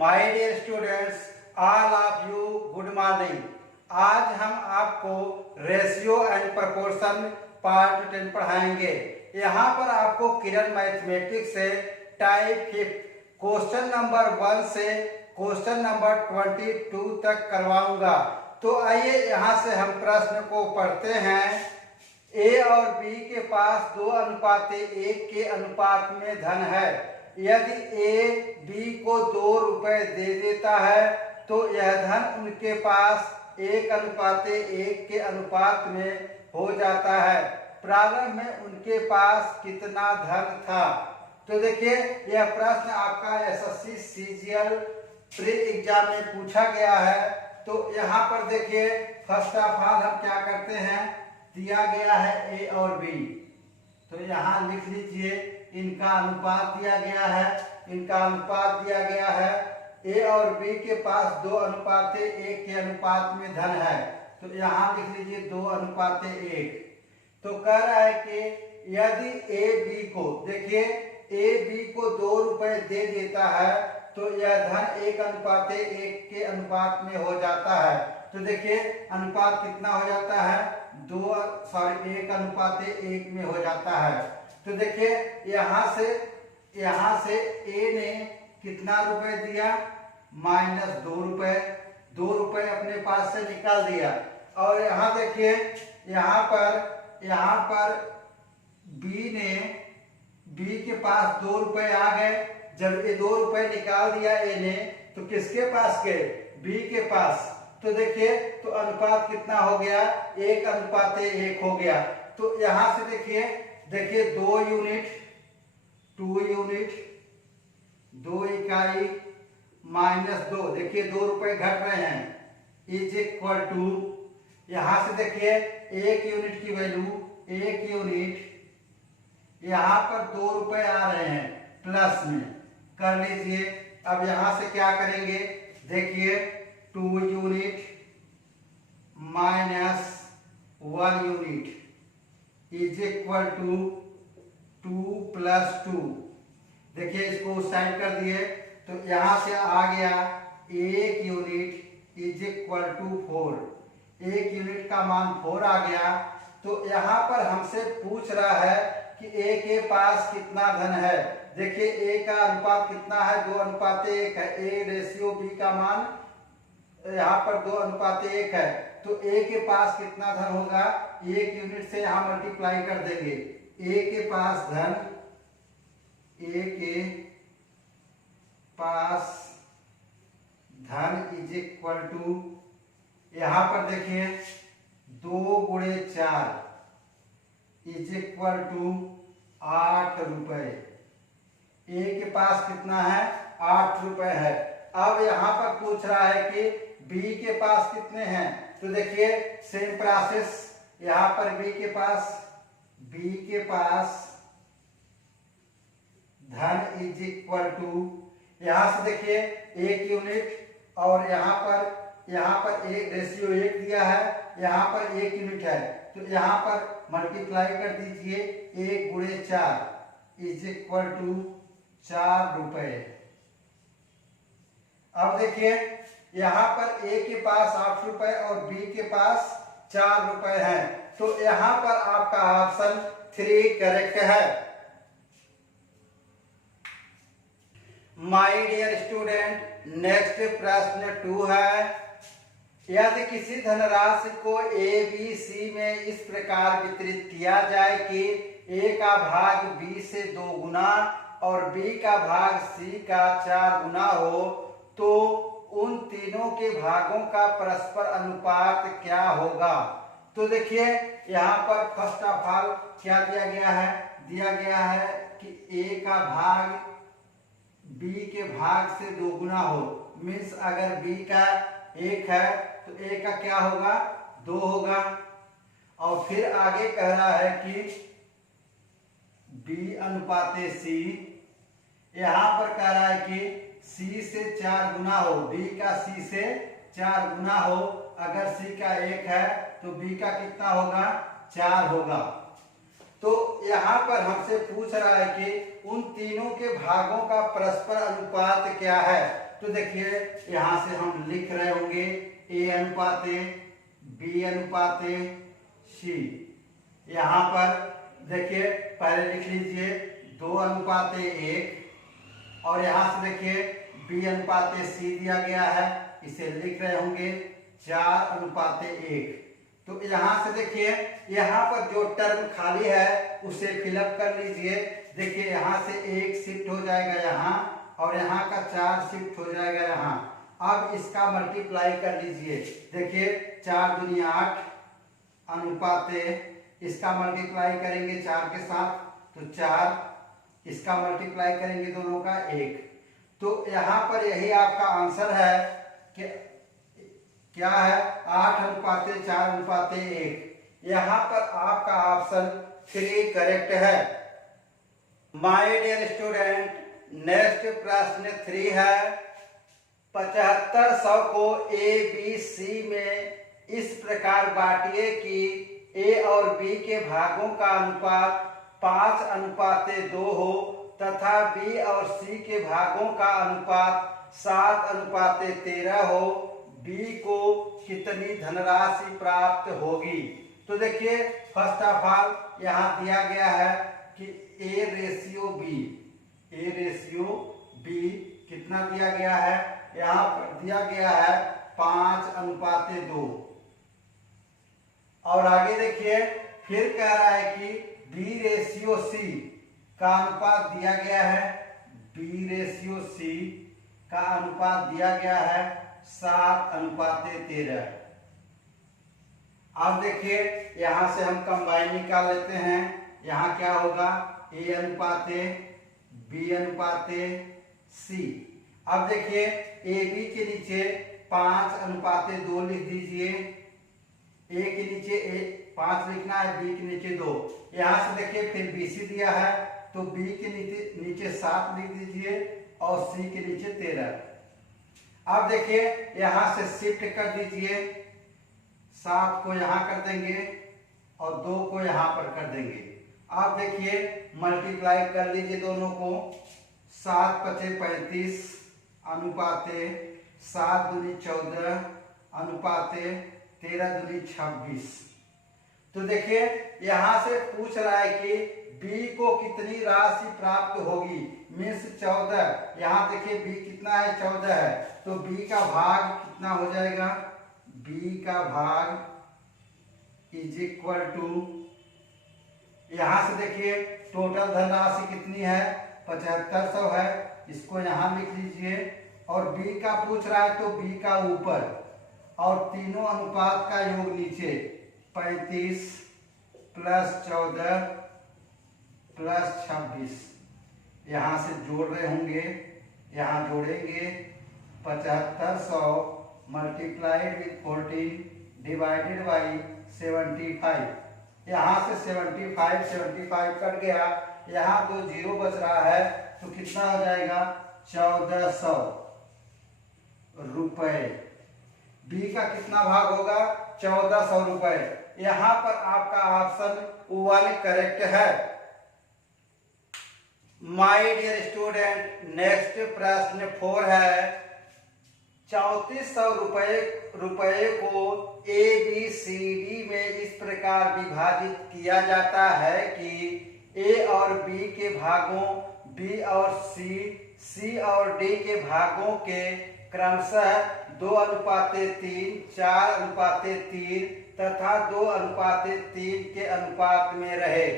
My dear students, all of you good morning. आज हम आपको रेशियो एंड प्रोपोर्शन पार्ट 10 पढ़ाएंगे। यहाँ पर आपको किरण मैथमेटिक्स से टाइप 5 क्वेश्चन नंबर 1 से क्वेश्चन नंबर 22 तक करवाऊंगा। तो आइए यहाँ से हम प्रश्न को पढ़ते हैं। ए और बी के पास 2:1 के अनुपात में धन है। यदि ए बी को 2 रुपए दे देता है तो यह धन उनके पास 1:1 के अनुपात में हो जाता है। प्रारंभ में उनके पास कितना धन था? तो देखिए, यह प्रश्न आपका एसएससी सीजीएल प्री एग्जाम में पूछा गया है। तो यहाँ पर देखिए, फर्स्ट ऑफ ऑल हम क्या करते हैं, दिया गया है ए और बी, तो यहाँ लिख लीजिए इनका अनुपात दिया गया है। इनका अनुपात दिया गया है। ए और बी के पास 2:1 के अनुपात में धन है, तो यहाँ लिख लीजिए 2:1। तो कह रहा है कि यदि ए बी को, देखिए ए बी को 2 रुपए दे देता है तो यह धन 1:1 के अनुपात में हो जाता है। तो देखिए अनुपात कितना हो जाता है, 1:1 में हो जाता है। तो देखिए यहाँ से ए ने कितना रुपए दिया, -2 रुपए। 2 रुपए अपने पास से निकाल दिया। और यहाँ देखिए, यहाँ पर बी के पास 2 रुपए आ गए। जब ये 2 रुपए निकाल दिया ए ने, तो किसके पास गए, बी के पास। तो देखिए, तो अनुपात कितना हो गया, 1:1 हो गया। तो यहां से देखिए 2 यूनिट, 2 इकाई -2, देखिए 2 रुपए घट रहे हैं, इज इक्वल टू, यहां से देखिए 1 यूनिट की वैल्यू 1 यूनिट, यहां पर 2 रुपए आ रहे हैं प्लस में, कर लीजिए। अब यहां से क्या करेंगे, देखिए 2 unit -1 unit is equal to 2 + 2। देखिए इसको उस साइड कर दिए, तो यहां से आ गया 1 unit is equal to 4। 1 unit का मान 4 आ गया। तो यहाँ पर हमसे पूछ रहा है कि ए के पास कितना धन है। देखिए ए का अनुपात कितना है, 2:1 है। ए रेशियो बी का मान यहाँ पर 2:1 है। तो ए के पास कितना धन होगा, 1 यूनिट से यहाँ मल्टीप्लाई कर देंगे। ए के पास धन इज इक्वल टू, यहाँ पर देखिए 2 × 4 इज इक्वल टू 8 रुपए। ए के पास कितना है, 8 रुपए है। अब यहाँ पर पूछ रहा है कि बी के पास कितने हैं। तो देखिए सेम प्रोसेस, यहाँ पर बी के पास धन इज इक्वल टू, यहाँ से देखिए 1 यूनिट, और यहाँ पर एक रेशियो 1 दिया है, यहाँ पर 1 यूनिट है। तो यहाँ पर मल्टीप्लाई कर दीजिए, 1 × 4 इज इक्वल टू 4 रुपए। अब देखिए यहाँ पर ए के पास 8 रुपए और बी के पास 4 रुपए है। तो यहाँ पर आपका ऑप्शन 3 करेक्ट है। माय डियर स्टूडेंट, नेक्स्ट प्रश्न 2 है। यदि किसी धनराशि को ए बी सी में इस प्रकार वितरित किया जाए कि ए का भाग बी से 2 गुना और बी का भाग सी का 4 गुना हो, तो उन तीनों के भागों का परस्पर अनुपात क्या होगा? तो देखिए यहाँ पर फर्स्ट ऑफ ऑल क्या दिया गया है कि ए का भाग बी के भाग से 2 गुना हो। मीन्स अगर बी का 1 है तो ए का क्या होगा, 2 होगा। और फिर आगे कह रहा है कि B/C, यहाँ पर कह रहा है कि C से 4 गुना हो, B का C से 4 गुना हो। अगर C का 1 है तो B का कितना होगा, 4 होगा। तो यहाँ पर हमसे पूछ रहा है कि उन तीनों के भागों का परस्पर अनुपात क्या है। तो देखिए यहाँ से हम लिख रहे होंगे A अनुपात B अनुपात C। यहाँ पर देखिए पहले लिख लीजिए 2 अनुपात 1 और यहाँ से देखिए B अनुपात C दिया गया है, इसे लिख रहे होंगे 4 अनुपात 1। तो यहाँ से देखिए यहाँ पर जो टर्म खाली है उसे फिलअप कर लीजिए। देखिए यहाँ से 1 शिफ्ट हो जाएगा यहाँ और यहाँ का 4 शिफ्ट हो जाएगा यहाँ। अब इसका मल्टीप्लाई कर लीजिए। देखिए 4 दूनी 8 अनुपात, इसका मल्टीप्लाई करेंगे 4 के साथ तो 4, इसका मल्टीप्लाई करेंगे दोनों का 1। तो यहाँ पर यही आपका आंसर है कि क्या है 8 अनुपात 4 अनुपात 1। यहाँ पर आपका ऑप्शन 3 करेक्ट है। माय डियर स्टूडेंट, नेक्स्ट प्रश्न 3 है 7500 को A B C में इस प्रकार बांटिए कि A और B के भागों का अनुपात 5 अनुपात 2 हो तथा B और C के भागों का अनुपात 7 अनुपात 13 हो। B को कितनी धनराशि प्राप्त होगी। तो देखिए फर्स्ट ऑफ ऑल यहाँ दिया गया है कि A रेशियो B कितना दिया गया है, यहाँ पर दिया गया है 5 अनुपात 2। और आगे देखिए फिर कह रहा है कि B रेशियो C का अनुपात दिया गया है, B रेशियो C का अनुपात दिया गया है 7 अनुपात 13। अब देखिए यहां से हम कंबाइन निकाल लेते हैं। यहाँ क्या होगा A अनुपात B अनुपात C। अब देखिए AB के नीचे 5 अनुपात 2 लिख दीजिए। A के नीचे 5 लिखना है, B के नीचे 2। यहाँ से देखिए फिर BC दिया है तो B के नीचे 7 लिख दीजिए और C के नीचे 13। अब देखिए यहां से शिफ्ट कर दीजिए, 7 को यहां कर देंगे और 2 को यहां पर कर देंगे। अब देखिए मल्टीप्लाई कर लीजिए दोनों को, 7 × 35 अनुपात 7 दूनी 14 अनुपात 13 दूनी 26। तो देखिए यहां से पूछ रहा है कि B को कितनी राशि प्राप्त होगी, मीन्स 14। यहाँ देखिए B कितना है 14 है, तो B का भाग कितना हो जाएगा, B का भाग इज इक्वल टू, यहाँ से देखिए टोटल धनराशि कितनी है 7500 है, इसको यहाँ लिख लीजिए। और B का पूछ रहा है तो B का ऊपर और तीनों अनुपात का योग नीचे, 35 + 14 + 26। यहाँ से जोड़ रहे होंगे, यहाँ जोड़ेंगे 7500 मल्टीप्लाइड विथ 14 डिवाइडेड बाई 75। यहाँ से 75 कट गया, यहाँ तो 0 बच रहा है तो कितना हो जाएगा 1400 रुपए। B का कितना भाग होगा 1400 रुपए। यहाँ पर आपका ऑप्शन 1 करेक्ट है। माय डियर स्टूडेंट, नेक्स्ट प्रश्न 4 है 3400 रुपए को ABCD में इस प्रकार विभाजित किया जाता है कि A और B के भागों B और C और D के भागों के क्रमशः 2:3, 4:3 तथा 2:3 के अनुपात में रहे।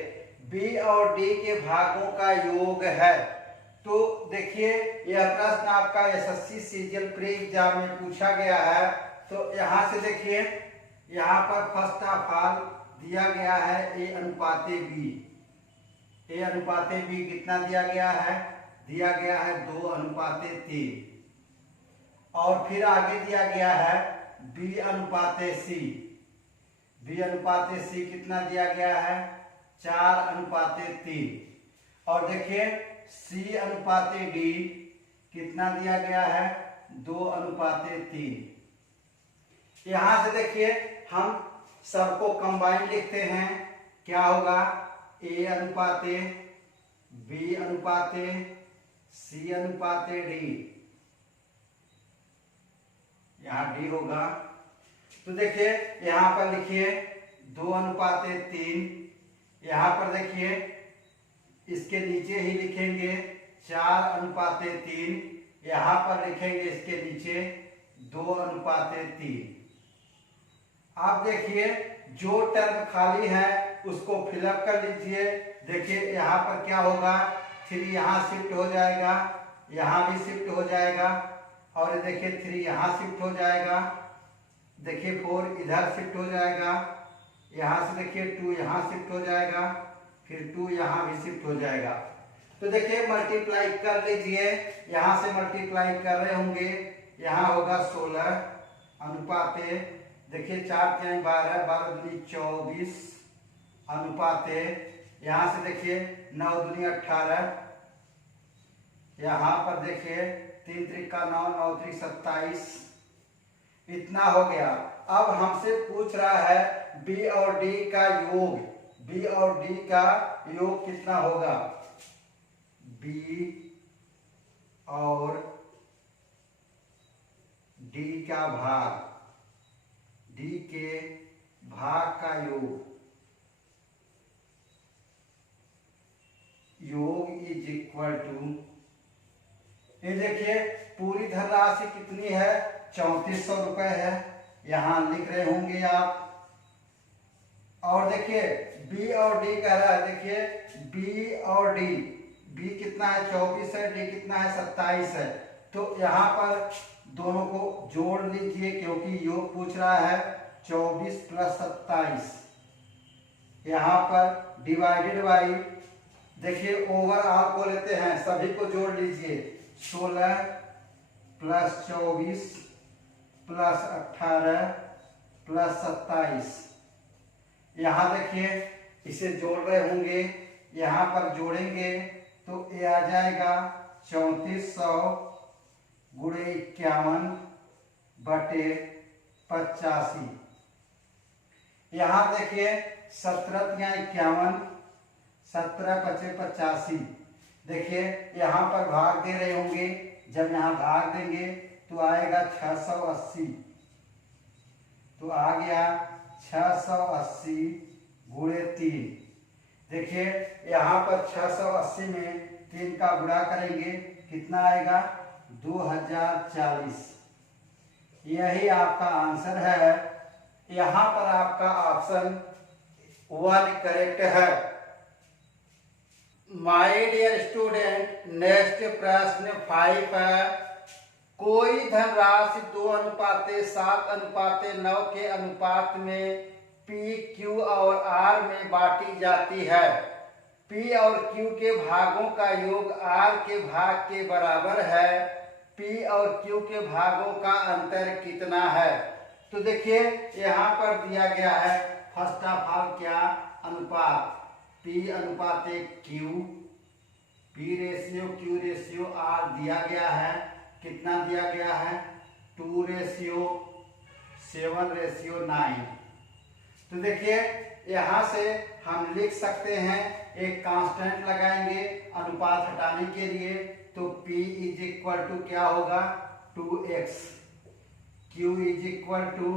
B और D के भागों का योग है। तो देखिए यह प्रश्न आपका SSC सीजीएल प्री एग्जाम में पूछा गया है। तो यहाँ से देखिए यहाँ पर फर्स्ट ऑफ ऑल दिया गया है A/B। A/B कितना दिया गया है, दिया गया है 2:3। और फिर आगे दिया गया है B/C। B/C कितना दिया गया है 4:3। और देखिए C/D कितना दिया गया है 2:3। यहाँ से देखिए हम सबको कंबाइन लिखते हैं, क्या होगा ए अनुपाते बी अनुपाते सी अनुपाते डी, यहाँ डी होगा। तो देखिए यहाँ पर लिखिए 2 अनुपाते 3, यहाँ पर देखिए इसके नीचे ही लिखेंगे 4 अनुपाते 3, यहाँ पर लिखेंगे इसके नीचे 2 अनुपाते 3। आप देखिए जो टर्म खाली है उसको फिलअप कर लीजिए। देखिए यहाँ पर क्या होगा, 3 यहाँ शिफ्ट हो जाएगा, यहाँ भी शिफ्ट हो जाएगा, और देखिए 3 यहाँ शिफ्ट हो जाएगा, देखिए 4 इधर शिफ्ट हो जाएगा, यहाँ से देखिए 2 यहाँ शिफ्ट हो जाएगा, फिर 2 यहाँ भी शिफ्ट हो जाएगा। तो देखिए मल्टीप्लाई कर लीजिए, यहाँ से मल्टीप्लाई कर रहे होंगे, यहाँ होगा 16 अनुपाते, देखिए 4 3 12 12 दूनी 24 अनुपाते, यहाँ से देखिए 9 दूनी 18, यहाँ पर देखिए 3 त्रिका 9 9 त्रिक 27, इतना हो गया। अब हमसे पूछ रहा है बी और डी का योग, बी और डी का योग कितना होगा, बी और डी का भाग, डी के भाग का योग, योग इज इक्वल टू, ये देखिए पूरी धनराशि कितनी है, 3400 रुपए है, यहां लिख रहे होंगे आप। और देखिए बी और डी कह रहा है, देखिए बी और डी, बी कितना है 24 है, डी कितना है 27 है, तो यहाँ पर दोनों को जोड़ लीजिए क्योंकि योग पूछ रहा है। 24 प्लस 27, यहाँ पर डिवाइडेड बाई, देखिए ओवरऑल को लेते हैं, सभी को जोड़ लीजिए, 16 प्लस 24 प्लस 18 प्लस 27, यहाँ देखिए इसे जोड़ रहे होंगे, यहाँ पर जोड़ेंगे तो ये आ जाएगा 3400 गुणे 51 बटे 85। यहाँ देखिए 17 या 51, 17 पचे 85, देखिए यहाँ पर भाग दे रहे होंगे, जब यहाँ भाग देंगे तो आएगा 680, तो आ गया 680 गुणे 3। देखिए यहाँ पर 680 में 3 का गुणा करेंगे, कितना आएगा 2040। यही आपका आंसर है। यहाँ पर आपका ऑप्शन 1 करेक्ट है। माय डियर स्टूडेंट, नेक्स्ट प्रश्न 5 है। कोई धनराशि 2 अनुपाते 7 अनुपाते 9 के अनुपात में P, Q और R में बांटी जाती है। P और Q के भागों का योग R के भाग के बराबर है। P और Q के भागों का अंतर कितना है? तो देखिए यहाँ पर दिया गया है फर्स्ट ऑफ ऑल क्या, अनुपात P अनुपाते Q, P ratio Q ratio R दिया गया है। कितना दिया गया है? 2 रेशियो 7 रेशियो 9। तो देखिए यहाँ से हम लिख सकते हैं, एक कांस्टेंट लगाएंगे अनुपात हटाने के लिए, तो P इज इक्वल टू क्या होगा 2x, Q is equal to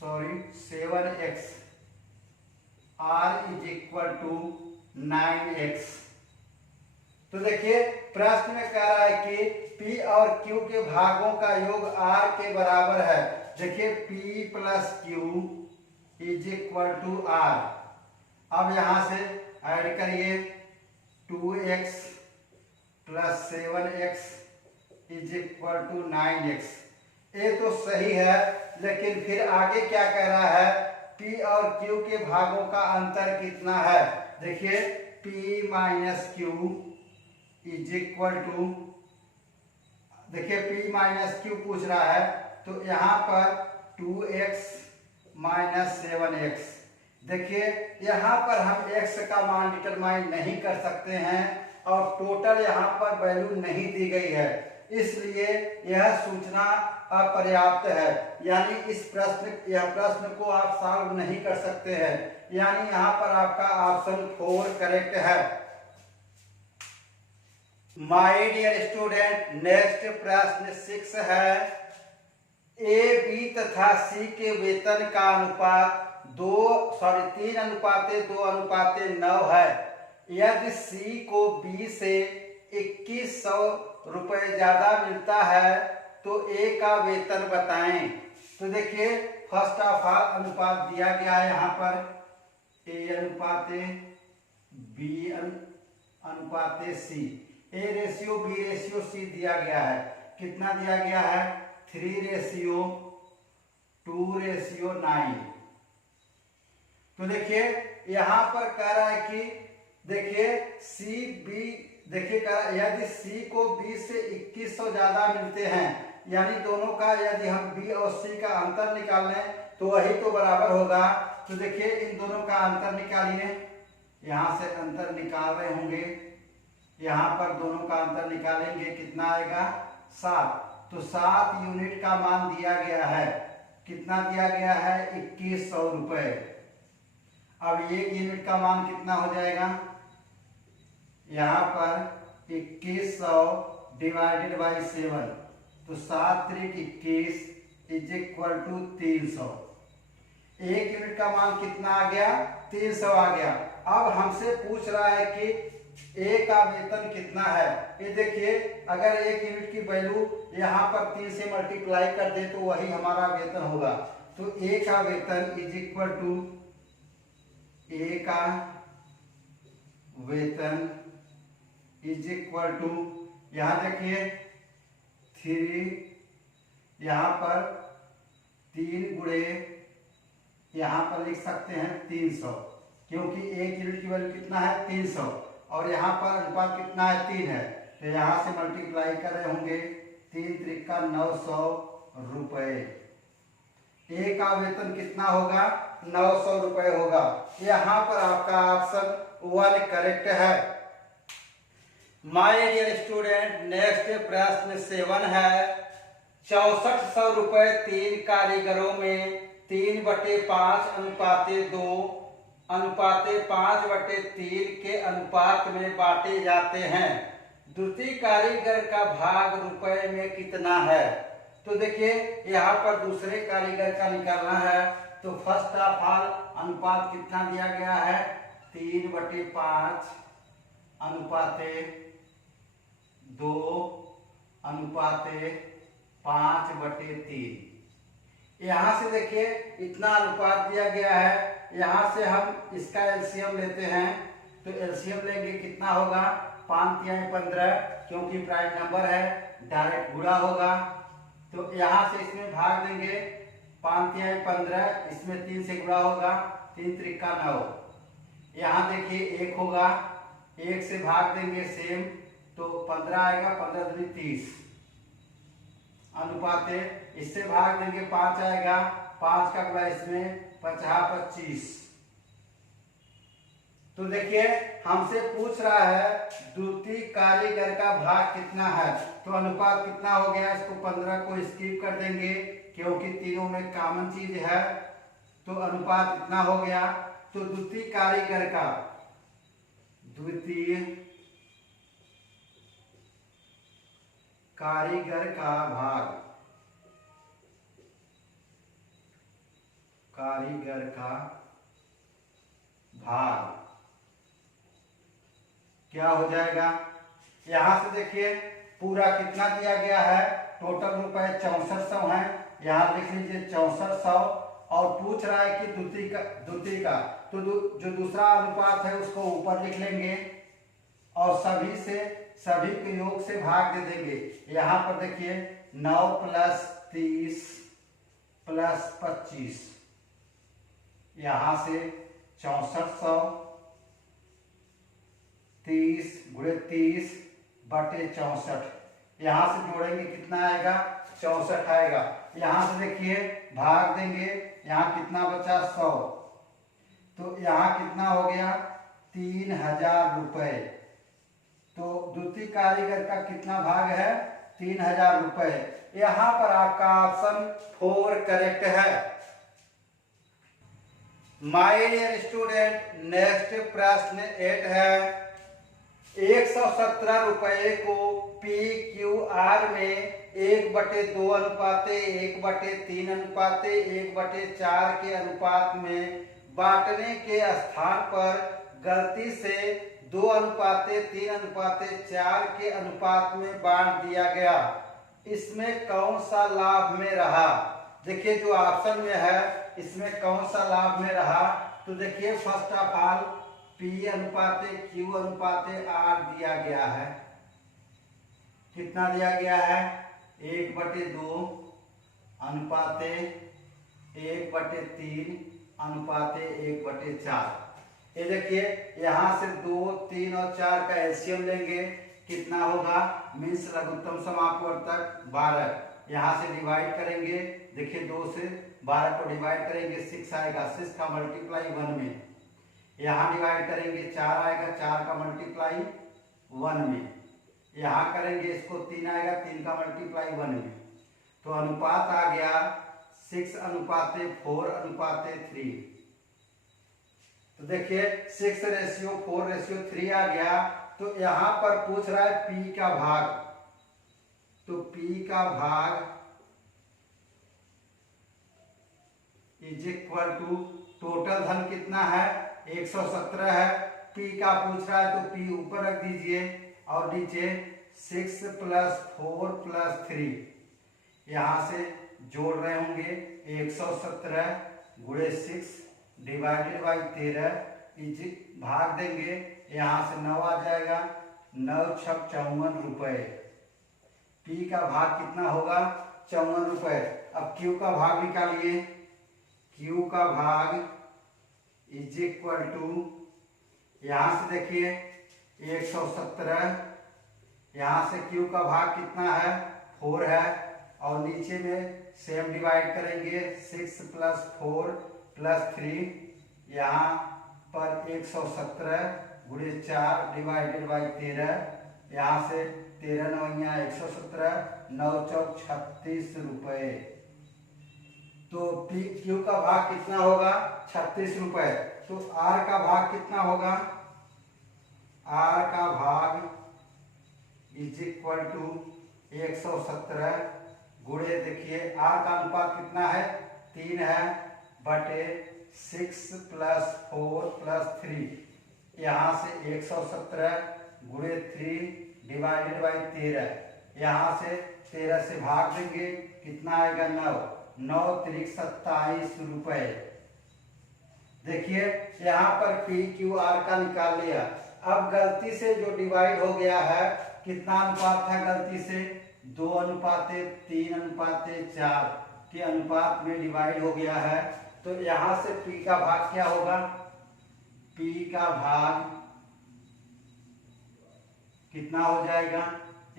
7x, R is equal to 9x। तो देखिए प्रश्न में कह रहा है कि P और Q के भागों का योग R के बराबर है। देखिए P plus Q is equal to R। अब यहां से ऐड करिए 2x plus 7x is equal to 9x। ये तो सही है, लेकिन फिर आगे क्या कह रहा है, P और Q के भागों का अंतर कितना है? देखिए P minus Q is equal to, देखिए P माइनस Q पूछ रहा है, तो यहाँ पर 2x माइनस 7x। देखिए यहाँ पर हम x का मान डिटरमाइन नहीं कर सकते हैं और टोटल यहाँ पर वैल्यू नहीं दी गई है। इसलिए यह सूचना अपर्याप्त है, यानी यह प्रश्न को आप सॉल्व नहीं कर सकते हैं, यानी यहाँ पर आपका ऑप्शन 4 करेक्ट है। माय डियर स्टूडेंट, नेक्स्ट प्रश्न 6 है। ए, बी तथा सी के वेतन का अनुपात 3:2:9 है। यदि सी को बी से 2100 रुपए ज्यादा मिलता है तो ए का वेतन बताएं। तो देखिए, फर्स्ट ऑफ ऑल अनुपात दिया गया है यहाँ पर ए अनुपात बी अनुपात C, A ratio B ratio C दिया गया है। कितना दिया गया है? 3:2:9। तो देखिए यहां पर कह रहा है कि देखिए सी बी, देखिए कह रहा है यदि सी को बी से 2100 ज्यादा मिलते हैं, यानी दोनों का यदि हम बी और सी का अंतर निकाल लें तो वही तो बराबर होगा। तो देखिए इन दोनों का अंतर निकालिए, यहां से अंतर निकाल रहे होंगे, यहां पर दोनों का अंतर निकालेंगे, कितना आएगा? 7। तो 7 यूनिट का मान दिया गया है। कितना दिया गया है? 2100 रुपए। अब 1 यूनिट का मान कितना हो जाएगा? यहाँ पर 2100 डिवाइडेड बाई 7, तो 7 त्रिक 21 इज इक्वल टू 300। 1 यूनिट का मान कितना आ गया? 300 आ गया। अब हमसे पूछ रहा है कि ए का वेतन कितना है। ये देखिए, अगर 1 यूनिट की वैल्यू यहाँ पर 3 से मल्टीप्लाई कर दे तो वही हमारा वेतन होगा। तो ए का वेतन इज इक्वल टू, ए का वेतन इज इक्वल टू, यहाँ देखिए 3, यहाँ पर 3 गुणे, यहाँ पर लिख सकते हैं 300, क्योंकि 1 यूनिट की वैल्यू कितना है? 300, और यहाँ पर अनुपात कितना है? 3 है, तो यहाँ से मल्टीप्लाई कर रहे होंगे, 3 त्रिका 900 रुपए। ए का वेतन कितना होगा? 900 रुपए होगा। यहाँ पर आपका ऑप्शन 1 करेक्ट है। माय डियर स्टूडेंट, नेक्स्ट प्रश्न 7 है। 6400 रुपए 3 कारीगरों में 3/5 अनुपाते 2 अनुपाते 5/3 के अनुपात में बांटे जाते हैं। द्वितीय कारीगर का भाग रुपए में कितना है? तो देखिए यहाँ पर दूसरे कारीगर का निकालना है। तो फर्स्ट ऑफ ऑल अनुपात कितना दिया गया है? 3/5 अनुपाते 2 अनुपाते 5/3। यहाँ से देखिए इतना अनुपात दिया गया है, यहाँ से हम इसका एलसीएम लेते हैं। तो एलसीएम लेंगे, कितना होगा? 5 तिहाई 15, क्योंकि प्राइम नंबर है, डायरेक्ट गुणा होगा। तो यहाँ से इसमें भाग देंगे, 5 तिहाई 15, इसमें 3 से गुणा होगा, 3 त्रिका 9। यहाँ देखिए 1 होगा, 1 से भाग देंगे सेम, तो 15 आएगा, 15 दूनी 30 अनुपाते, इससे भाग देंगे 5 आएगा, 5 का गुणा इसमें 50 25। तो देखिए हमसे पूछ रहा है द्वितीय कारीगर का भाग कितना है। तो अनुपात कितना हो गया? इसको 15 को स्किप कर देंगे, क्योंकि तीनों में कॉमन चीज है। तो अनुपात कितना हो गया? तो द्वितीय कारीगर का भाग, कारीगर का भाग क्या हो जाएगा? यहां से देखिए पूरा कितना दिया गया है? टोटल रुपए 6400 है, यहाँ लिख लीजिए 6400। और पूछ रहा है कि द्वितीय का, तो जो दूसरा अनुपात है उसको ऊपर लिख लेंगे और सभी के योग से भाग दे देंगे। यहाँ पर देखिए 9 + 30 + 25, यहाँ से 6400 30 × 30/64, यहाँ से जोड़ेंगे कितना आएगा? 64 आएगा। यहाँ से देखिए भाग देंगे, यहाँ कितना बचा? 100, तो यहाँ कितना हो गया? 3000 रुपए। तो द्वितीय कारीगर का कितना भाग है? 3000 रुपए। यहाँ पर आपका ऑप्शन 4 करेक्ट है। माय डियर स्टूडेंट, नेक्स्ट प्रश्न 8 है। 117 रुपए को PQR में 1/2 अनुपाते 1/3 अनुपाते 1/4 के अनुपात में बांटने के स्थान पर गलती से 2/3/4 के अनुपात में बांट दिया गया। इसमें कौन सा लाभ में रहा? देखिए जो ऑप्शन में है इसमें कौन सा लाभ में रहा, तो देखिए फर्स्ट ऑफ ऑल P/Q/R दिया गया है। कितना दिया गया है? 1/2 अनुपाते 1/3 अनुपाते 1/4। ये देखिए यहाँ से 2, 3 और 4 का एलसीएम लेंगे, कितना होगा? मीन्स लघुत्तम समापवर्तक 12। यहाँ से डिवाइड करेंगे, देखिए 2 से 12 को डिवाइड करेंगे 6 आएगा, 6 का मल्टीप्लाई 1 में। यहाँ डिवाइड करेंगे 4 आएगा, 4 का मल्टीप्लाई 1 में। यहाँ करेंगे इसको 3 आएगा, 3 का मल्टीप्लाई 1 में। तो अनुपात आ गया 6/4/3। तो देखिए 6:4:3 आ गया। तो यहाँ पर पूछ रहा है P का भाग, तो P का भाग इज इक्वल टू टोटल धन कितना है? 117 है। P का पूछ रहा है तो P ऊपर रख दीजिए और नीचे 6 + 4 + 3। यहाँ से जोड़ रहे होंगे 117 × 6 डिवाइडेड बाई 13 इज भाग देंगे, यहाँ से 9 आ जाएगा, 9 × 6 = 54 रुपए। P का भाग कितना होगा? 54 रुपए। अब Q का भाग निकालिए। Q का भाग इज इक्वल टू, यहाँ से देखिए 117, यहाँ से Q का भाग कितना है? 4 है, और नीचे में सेम डिवाइड करेंगे 6 + 4 + 3। यहाँ पर 117 × 4 डिवाइडेड बाई 13, यहाँ से 13 × 9 = 117, 9 × 4 = 36 रुपए। तो Q का भाग कितना होगा? 36 रुपए। तो R का भाग कितना होगा? R का भाग इज इक्वल टू 117 गुणे, देखिए R का अनुपात कितना है? 3 है, बटे 6 + 4 + 3। यहाँ से 117 × 3 डिवाइडेड बाई 13, यहाँ से 13 से भाग देंगे, कितना आएगा? 9। 9 × 3 = 27 रुपए। देखिए यहाँ पर PQR का निकाल लिया। अब गलती से जो डिवाइड हो गया है, कितना अनुपात था गलती से? 2/3/4 के अनुपात में डिवाइड हो गया है। तो यहाँ से P का भाग क्या होगा? P का भाग कितना हो जाएगा?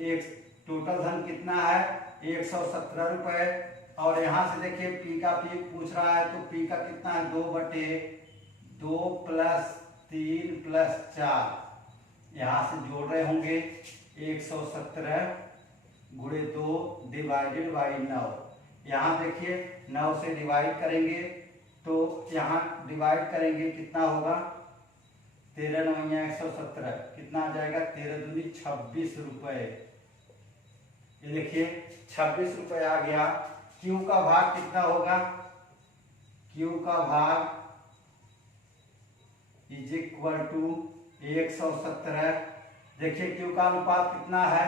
एक टोटल धन कितना है? 117 रुपए। और यहाँ से देखिए P का P पूछ रहा है, तो P का कितना है? 2/2 + 3 + 4। यहाँ से जोड़ रहे होंगे 117 × 2 डिवाइडेड बाई 9। यहाँ देखिए 9 से डिवाइड करेंगे, तो यहाँ डिवाइड करेंगे, कितना होगा? 13 × 9 = 117, कितना आ जाएगा? 13 दूनी 26 रुपए। ये देखिए 26 रुपए आ गया। Q का भाग कितना होगा? Q का भाग इज इक्वल टू 117। देखिए Q का अनुपात कितना है?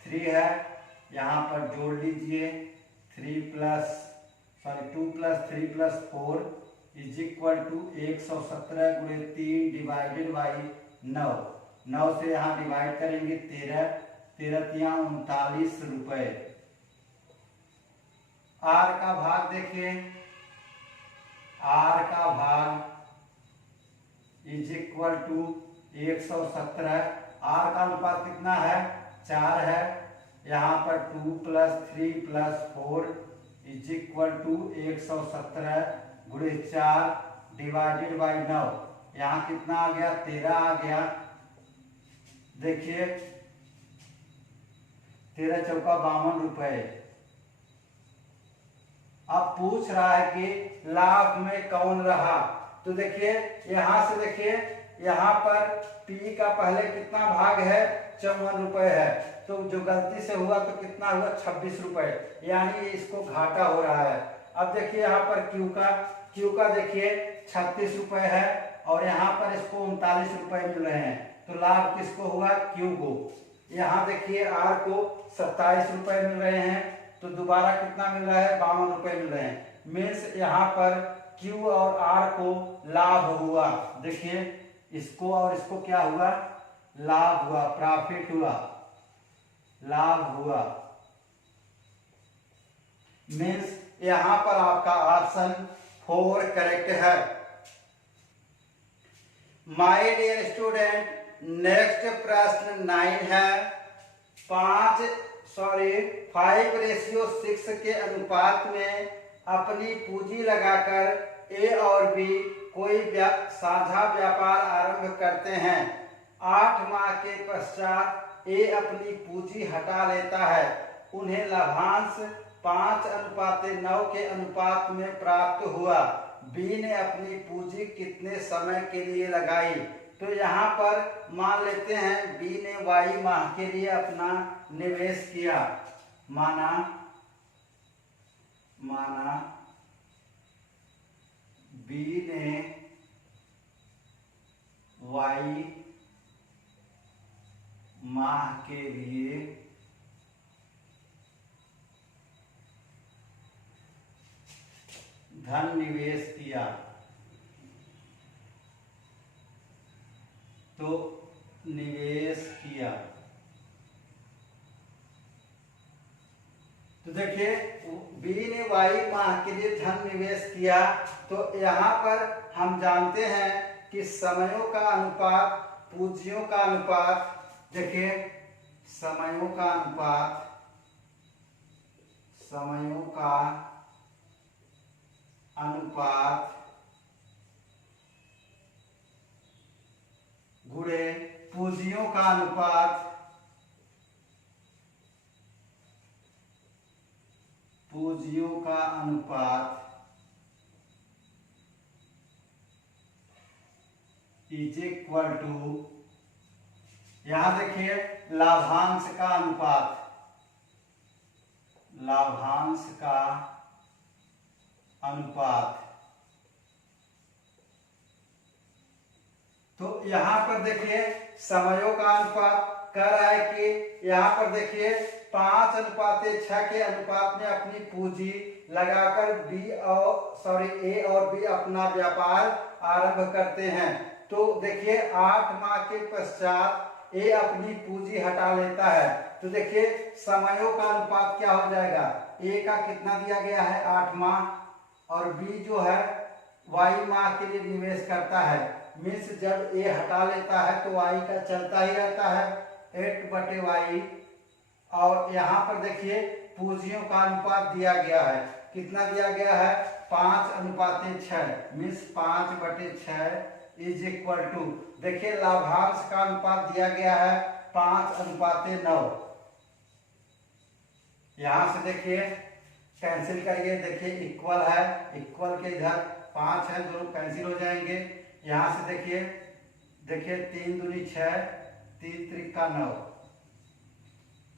3 है, यहाँ पर जोड़ लीजिए 2 + 3 + 4 is equal to 117 × 3 divided by 9। 9 से यहाँ डिवाइड करेंगे 13, 13 × 3 = 39 रुपए। R का भाग देखिए, R का भाग इज इक्वल टू 117। R का अनुपात कितना है? 4 है, यहाँ पर 2 + 3 + 4 is equal to 117 × 4 divided by 9। यहाँ कितना आ गया? 13 आ गया। देखिए 13 चौका 52 रुपए। अब पूछ रहा है कि लाभ में कौन रहा, तो देखिए यहां से देखिए यहाँ पर पी का पहले कितना भाग है 54 रुपए है, तो जो गलती से हुआ तो कितना हुआ 26 रुपए, यानी इसको घाटा हो रहा है। अब देखिए यहाँ पर क्यू का देखिए 36 रुपए है और यहाँ पर इसको 39 रुपए मिल रहे हैं, तो लाभ किसको हुआ क्यू को। यहाँ देखिए आर को 27 रुपए मिल रहे हैं, तो दोबारा कितना मिल रहा है 52 रुपए मिल रहे हैं। मीन्स यहाँ पर क्यू और आर को लाभ हुआ। देखिए इसको और इसको क्या हुआ लाभ हुआ, प्रॉफिट हुआ, लाभ हुआ। मीन्स यहां पर आपका ऑप्शन 4 करेक्ट है। माय डियर स्टूडेंट, नेक्स्ट प्रश्न 9 है। 5:6 के अनुपात में अपनी पूंजी लगाकर ए और बी कोई साझा व्यापार आरंभ करते हैं। 8 माह के पश्चात ए अपनी पूंजी हटा लेता है। उन्हें लाभांश 5:9 के अनुपात में प्राप्त हुआ। बी ने अपनी पूंजी कितने समय के लिए लगाई। तो यहाँ पर मान लेते हैं बी ने y माह के लिए अपना निवेश किया। माना बी ने y माह के लिए धन निवेश किया, तो निवेश किया। तो देखिए बी ने y माह के लिए धन निवेश किया, तो यहाँ पर हम जानते हैं कि समयों का अनुपात पूंजियों का अनुपात, देखिए समयों का अनुपात गुणे पूंजियों का अनुपात, इज इक्वल टू, यहां देखिए लाभांश का अनुपात। तो यहाँ पर देखिए समयों का अनुपात कह रहा है कि यहाँ पर देखिए 5:6 के अनुपात में अपनी पूंजी लगाकर ए और बी अपना व्यापार आरंभ करते हैं। तो देखिए 8 माह के पश्चात ए अपनी पूंजी हटा लेता है। तो देखिए समयों का अनुपात क्या हो जाएगा, ए का कितना दिया गया है 8 माह और बी जो है y माह के लिए निवेश करता है। मीन्स जब ए हटा लेता है तो y का चलता ही रहता है 8/y। और यहाँ पर देखिए पूंजियों का अनुपात दिया गया है, कितना दिया गया है 5:6, मीन्स 5/6 इज इक्वल टू, देखिए लाभांश का अनुपात दिया गया है 5:9। यहां से देखिए कैंसिल करिए, देखिए इक्वल है, इक्वल के इधर 5 है, दोनों कैंसिल हो जाएंगे। यहां से देखिए 3 दूनी 6, 3 त्रिका 9।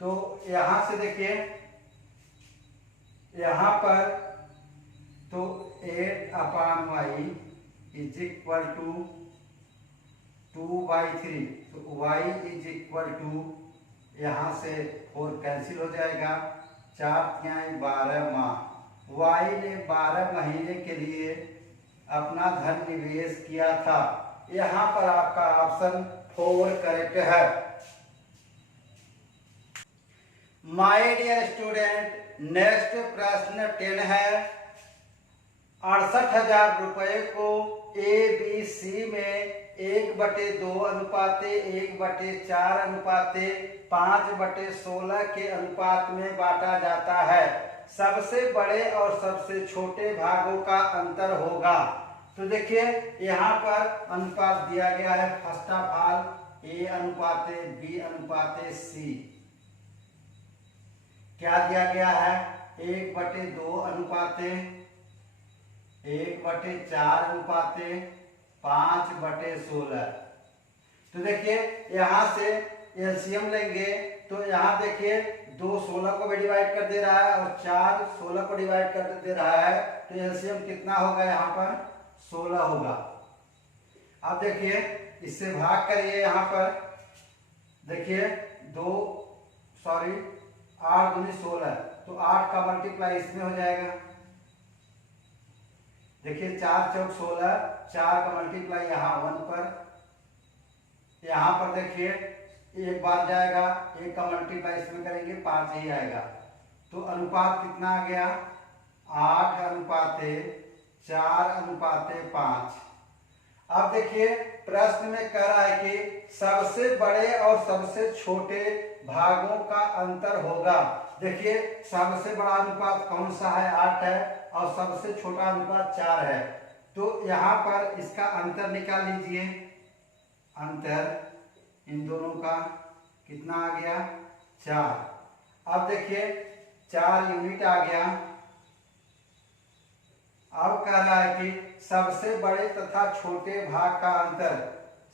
तो यहां से देखिए यहां पर तो 8/y इज इक्वल टू 2/3, तो y इज इक्वल टू, यहां से 4 कैंसिल हो जाएगा, 4 12 माह। y ने 12 महीने के लिए अपना धन निवेश किया था। यहाँ पर आपका ऑप्शन 4 करेक्ट है। माय डियर स्टूडेंट, नेक्स्ट प्रश्न 10 है। 68,000 रुपए को ABC में 1/2 अनुपाते 1/4 अनुपाते 5/16 के अनुपात में बांटा जाता है। सबसे बड़े और सबसे छोटे भागों का अंतर होगा। तो देखिए यहाँ पर अनुपात दिया गया है, first of all A अनुपाते B अनुपाते C। क्या दिया गया है, 1/2 अनुपाते 1/4 अनुपाते 5/16। तो देखिए यहाँ से एलसीएम लेंगे तो यहाँ देखिए 2 16 को भी डिवाइड कर दे रहा है और 4 16 को डिवाइड कर दे रहा है, तो एलसीएम कितना होगा, यहाँ पर 16 होगा। अब देखिए इससे भाग करिए, यहाँ पर देखिए 8 दूनी 16, तो 8 का मल्टीप्लाई इसमें हो जाएगा। देखिए 4 चौक 16, 4 का मल्टीप्लाई यहाँ 1 पर, यहाँ पर देखिए एक बार जाएगा, 1 का मल्टीप्लाई इसमें करेंगे 5 ही आएगा। तो अनुपात कितना आ गया, 8/4/5। अब देखिए प्रश्न में कह रहा है कि सबसे बड़े और सबसे छोटे भागों का अंतर होगा। देखिए सबसे बड़ा अनुपात कौन सा है, 8 है, और सबसे छोटा अनुपात 4 है। तो यहाँ पर इसका अंतर निकाल लीजिए। अंतर इन दोनों का कितना आ गया, 4। अब देखिए 4 यूनिट आ गया। अब कह रहा है कि सबसे बड़े तथा छोटे भाग का अंतर,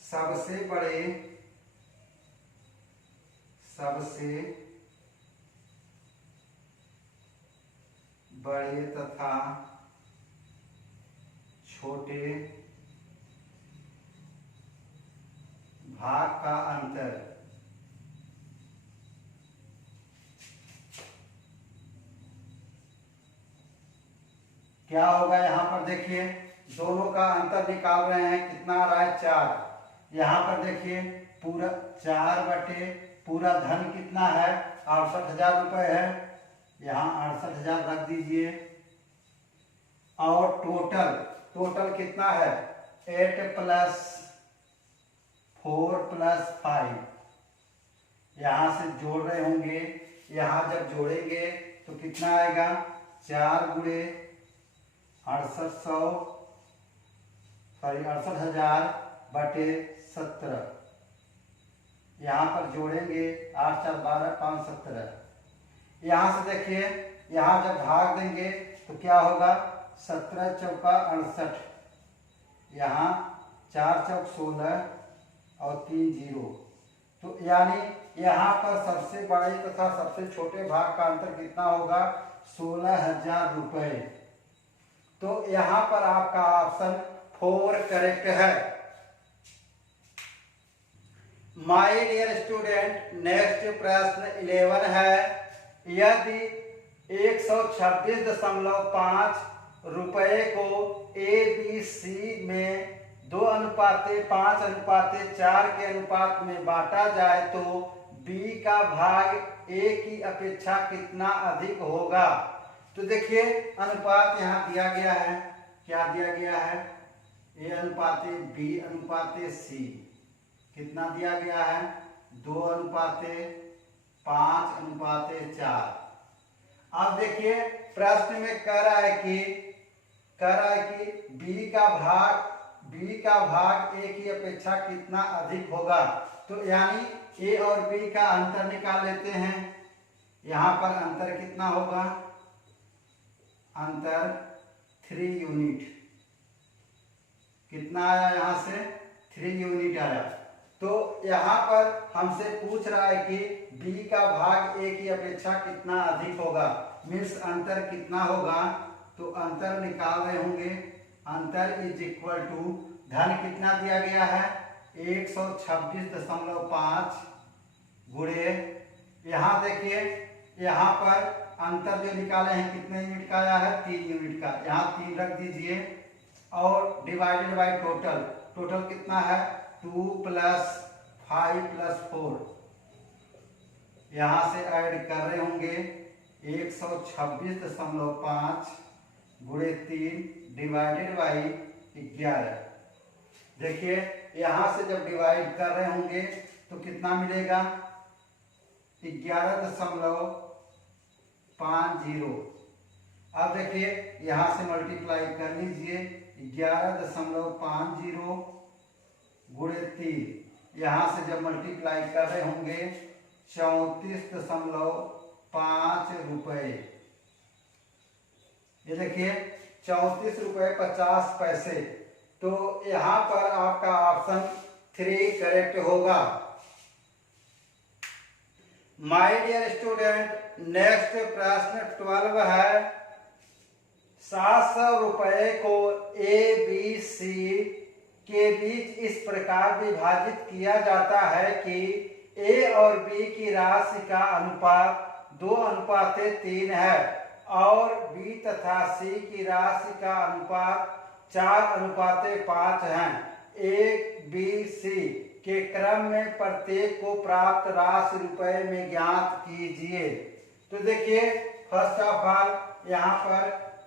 सबसे बड़े तथा छोटे भाग का अंतर। क्या होगा, यहाँ पर देखिए दोनों का अंतर निकाल रहे हैं, कितना आ रहा है, 4। यहाँ पर देखिए पूरा 4 पूरा धन कितना है, 68,000 रुपये है, यहाँ 68,000 रख दीजिए। और टोटल कितना है, 8 + 4 + 5। यहाँ से जोड़ रहे होंगे, यहाँ जब जोड़ेंगे तो कितना आएगा, 4 × 68,000/17। यहाँ पर जोड़ेंगे 8 × 4 = 12, 5 × 17। यहाँ से देखिए यहाँ जब भाग देंगे तो क्या होगा, 17 चौका 68, यहाँ 4 चौक 16 और 3 0। तो यानी यहाँ पर सबसे बड़े तथा सबसे छोटे भाग का अंतर कितना होगा, 16,000 रुपये। तो यहाँ पर आपका ऑप्शन 4 करेक्ट है। माय डियर स्टूडेंट, नेक्स्ट प्रश्न 11 है। यदि 126.5 रुपये को ABC में 2:5:4 के अनुपात में बांटा जाए तो B का भाग A की अपेक्षा कितना अधिक होगा। तो देखिए अनुपात यहाँ दिया गया है, क्या दिया गया है, A/B/C। कितना दिया गया है, 2:5:4। अब देखिए प्रश्न में कह रहा है कि B का भाग A की अपेक्षा कितना अधिक होगा। तो यानी A और B का अंतर निकाल लेते हैं। यहाँ पर अंतर कितना होगा, अंतर 3 यूनिट। कितना आया, यहाँ से 3 यूनिट आया। तो यहाँ पर हमसे पूछ रहा है कि B का भाग A की अपेक्षा कितना अधिक होगा, मीन्स अंतर कितना होगा। तो अंतर निकाल रहे होंगे, अंतर = धन कितना दिया गया है, 126.5 गुणे, यहाँ देखिए यहाँ पर अंतर जो निकाले हैं कितने यूनिट का आया है, 3 यूनिट का, यहाँ 3 रख दीजिए। और डिवाइडेड बाय टोटल कितना है, 2 + 5 + 4। यहाँ से ऐड कर रहे होंगे 126.5 गुणे 3 डिवाइडेड बाई 11। देखिए यहाँ से जब डिवाइड कर रहे होंगे तो कितना मिलेगा, 11.50। अब देखिए यहाँ से मल्टीप्लाई कर लीजिए, 11.50 गुणे 3। यहाँ से जब मल्टीप्लाई कर रहे होंगे 34.5 5 रुपए। ये देखिए 34 रुपए 50 पैसे। तो यहाँ पर आपका ऑप्शन 3 करेक्ट होगा। माय डियर स्टूडेंट, नेक्स्ट प्रश्न 12 है। 700 रुपए को ABC के बीच इस प्रकार विभाजित किया जाता है कि A और B की राशि का अनुपात 2:3 है और B तथा C की राशि का अनुपात 4:5 है। ABC के क्रम में प्रत्येक को प्राप्त राशि रुपए में ज्ञात कीजिए। तो देखिए फर्स्ट ऑफ ऑल यहाँ पर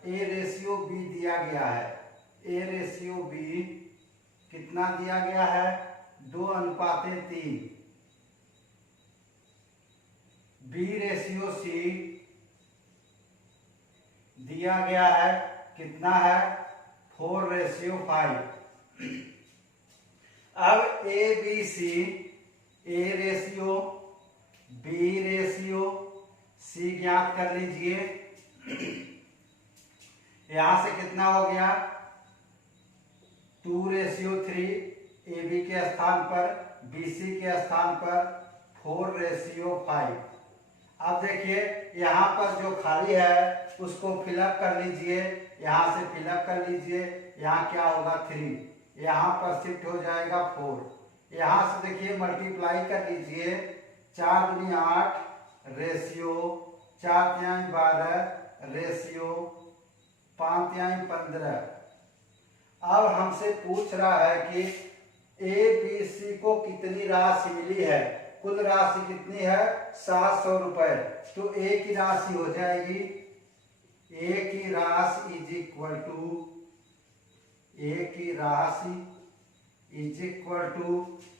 A/B दिया गया है। A/B कितना दिया गया है? 2:3। B/C दिया गया है, कितना है? 4/5। अब ABC, A ratio, B ratio, C ज्ञात कर लीजिए। यहां से कितना हो गया? 2/3। AB के स्थान पर, BC के स्थान पर 4/5। अब देखिए यहाँ पर जो खाली है उसको फिलअप कर लीजिए। यहाँ से फिलअप कर लीजिए। यहाँ क्या होगा? 3। यहाँ पर शिफ्ट हो जाएगा 4। यहाँ से देखिए मल्टीप्लाई कर लीजिए। 4 दूनी 8 रेशियो, 4 तिहाई 12 रेशियो, 5 तिहाई 15। अब हमसे पूछ रहा है कि ABC को कितनी राशि मिली है। कुल राशि कितनी है? 700 रुपए। तो A की राशि हो जाएगी, A की राशि इज इक्वल टू,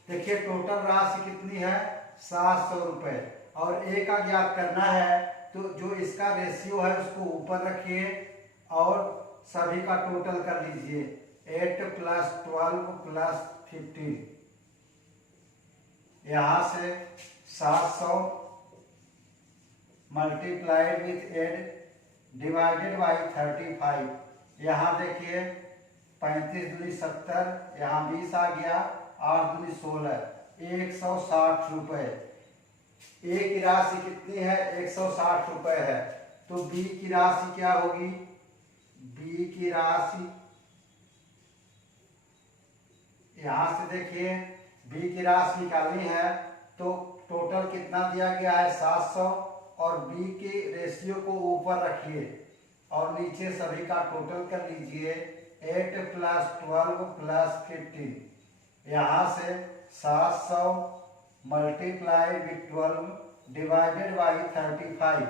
देखिए टोटल राशि कितनी है? 700 रुपए। और A का ज्ञात करना है तो जो इसका रेशियो है उसको ऊपर रखिए और सभी का टोटल कर लीजिए। 8 + 12 + 15। यहाँ से 700 मल्टीप्लाइड विथ 8 डिवाइडेड बाई 35। यहाँ देखिए 35 दूनी 70, यहाँ 20 आ गया, 8 दूनी 16, 160 रुपए। A की राशि कितनी है? 160 रुपए है। तो B की राशि क्या होगी? B की राशि यहाँ से देखिए B की राशि निकालनी है तो टोटल कितना दिया गया है? 700 और B के रेशियो को ऊपर रखिए और नीचे सभी का टोटल कर लीजिए। 8 + 12 + 15। यहाँ से 700 मल्टीप्लाई विथ 12 डिवाइडेड बाई 35।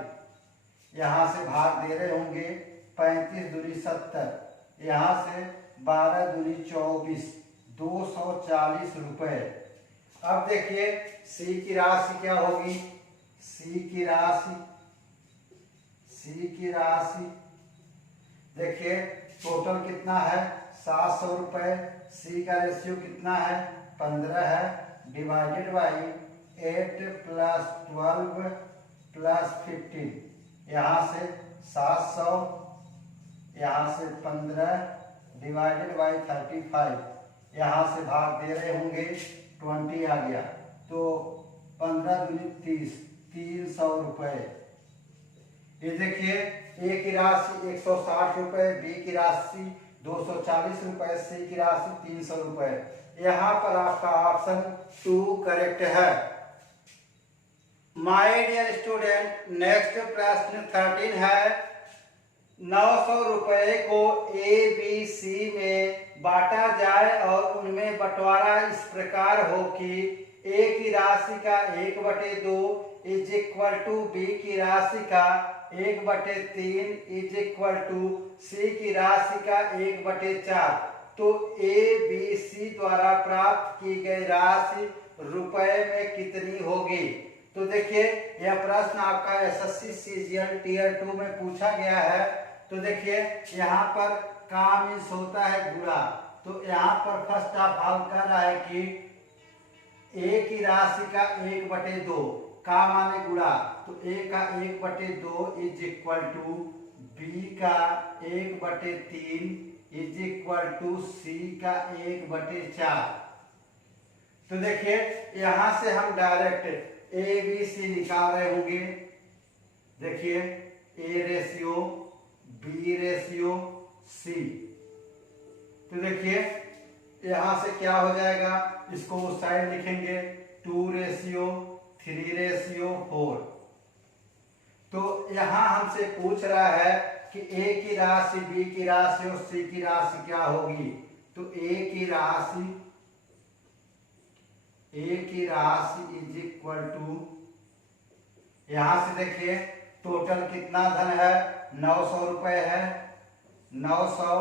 यहाँ से भाग दे रहे होंगे। 35 दूनी 70, यहाँ से 12 दूनी 24, 240 रुपए। अब देखिए C की राशि क्या होगी? C की राशि देखिए टोटल कितना है? 700 रुपए। C का रेशियो कितना है? 15 है, डिवाइडेड बाई 8 + 12 + 15। यहाँ से 700, यहाँ से 15 डिवाइडेड बाई 35। यहाँ से भाग दे रहे होंगे, 20 आ गया तो 15 दूनी 30, 300 रुपए। ये देखिए A की राशि 160 रुपए, B की राशि 240 रुपए, C की राशि 300 रुपए। यहाँ पर आपका ऑप्शन 2 करेक्ट है। माय डियर स्टूडेंट, नेक्स्ट प्रश्न 13 है। 900 रुपए को ABC में बांटा जाए और उनमें बंटवारा इस प्रकार हो कि A की राशि का 1/2 इज इक्वल टू B की राशि का 1/3 इज इक्वल टू C की राशि का 1/4। तो ABC द्वारा प्राप्त की गई राशि रुपए में कितनी होगी? तो देखिए यह प्रश्न आपका SSC CGL Tier 2 में पूछा गया है। तो देखिए यहाँ पर का मीन्स होता है गुणा। तो यहाँ पर फर्स्ट ऑफ ऑल कह रहा है कि A की राशि का 1/2। का माने गुणा, तो a का 1/2 इज इक्वल टू b का 1/3 इज इक्वल टू c का 1/4। तो देखिए यहां से हम डायरेक्ट ए बी सी निकाल रहे होंगे। देखिए a ratio b ratio c। तो देखिए यहां से क्या हो जाएगा, इसको उस साइड लिखेंगे 2:3:4। तो यहां हमसे पूछ रहा है कि a की राशि, b की राशि और c की राशि क्या होगी। तो a की राशि इज इक्वल टू, यहां से देखिए टोटल कितना धन है, 900 रुपए है, 900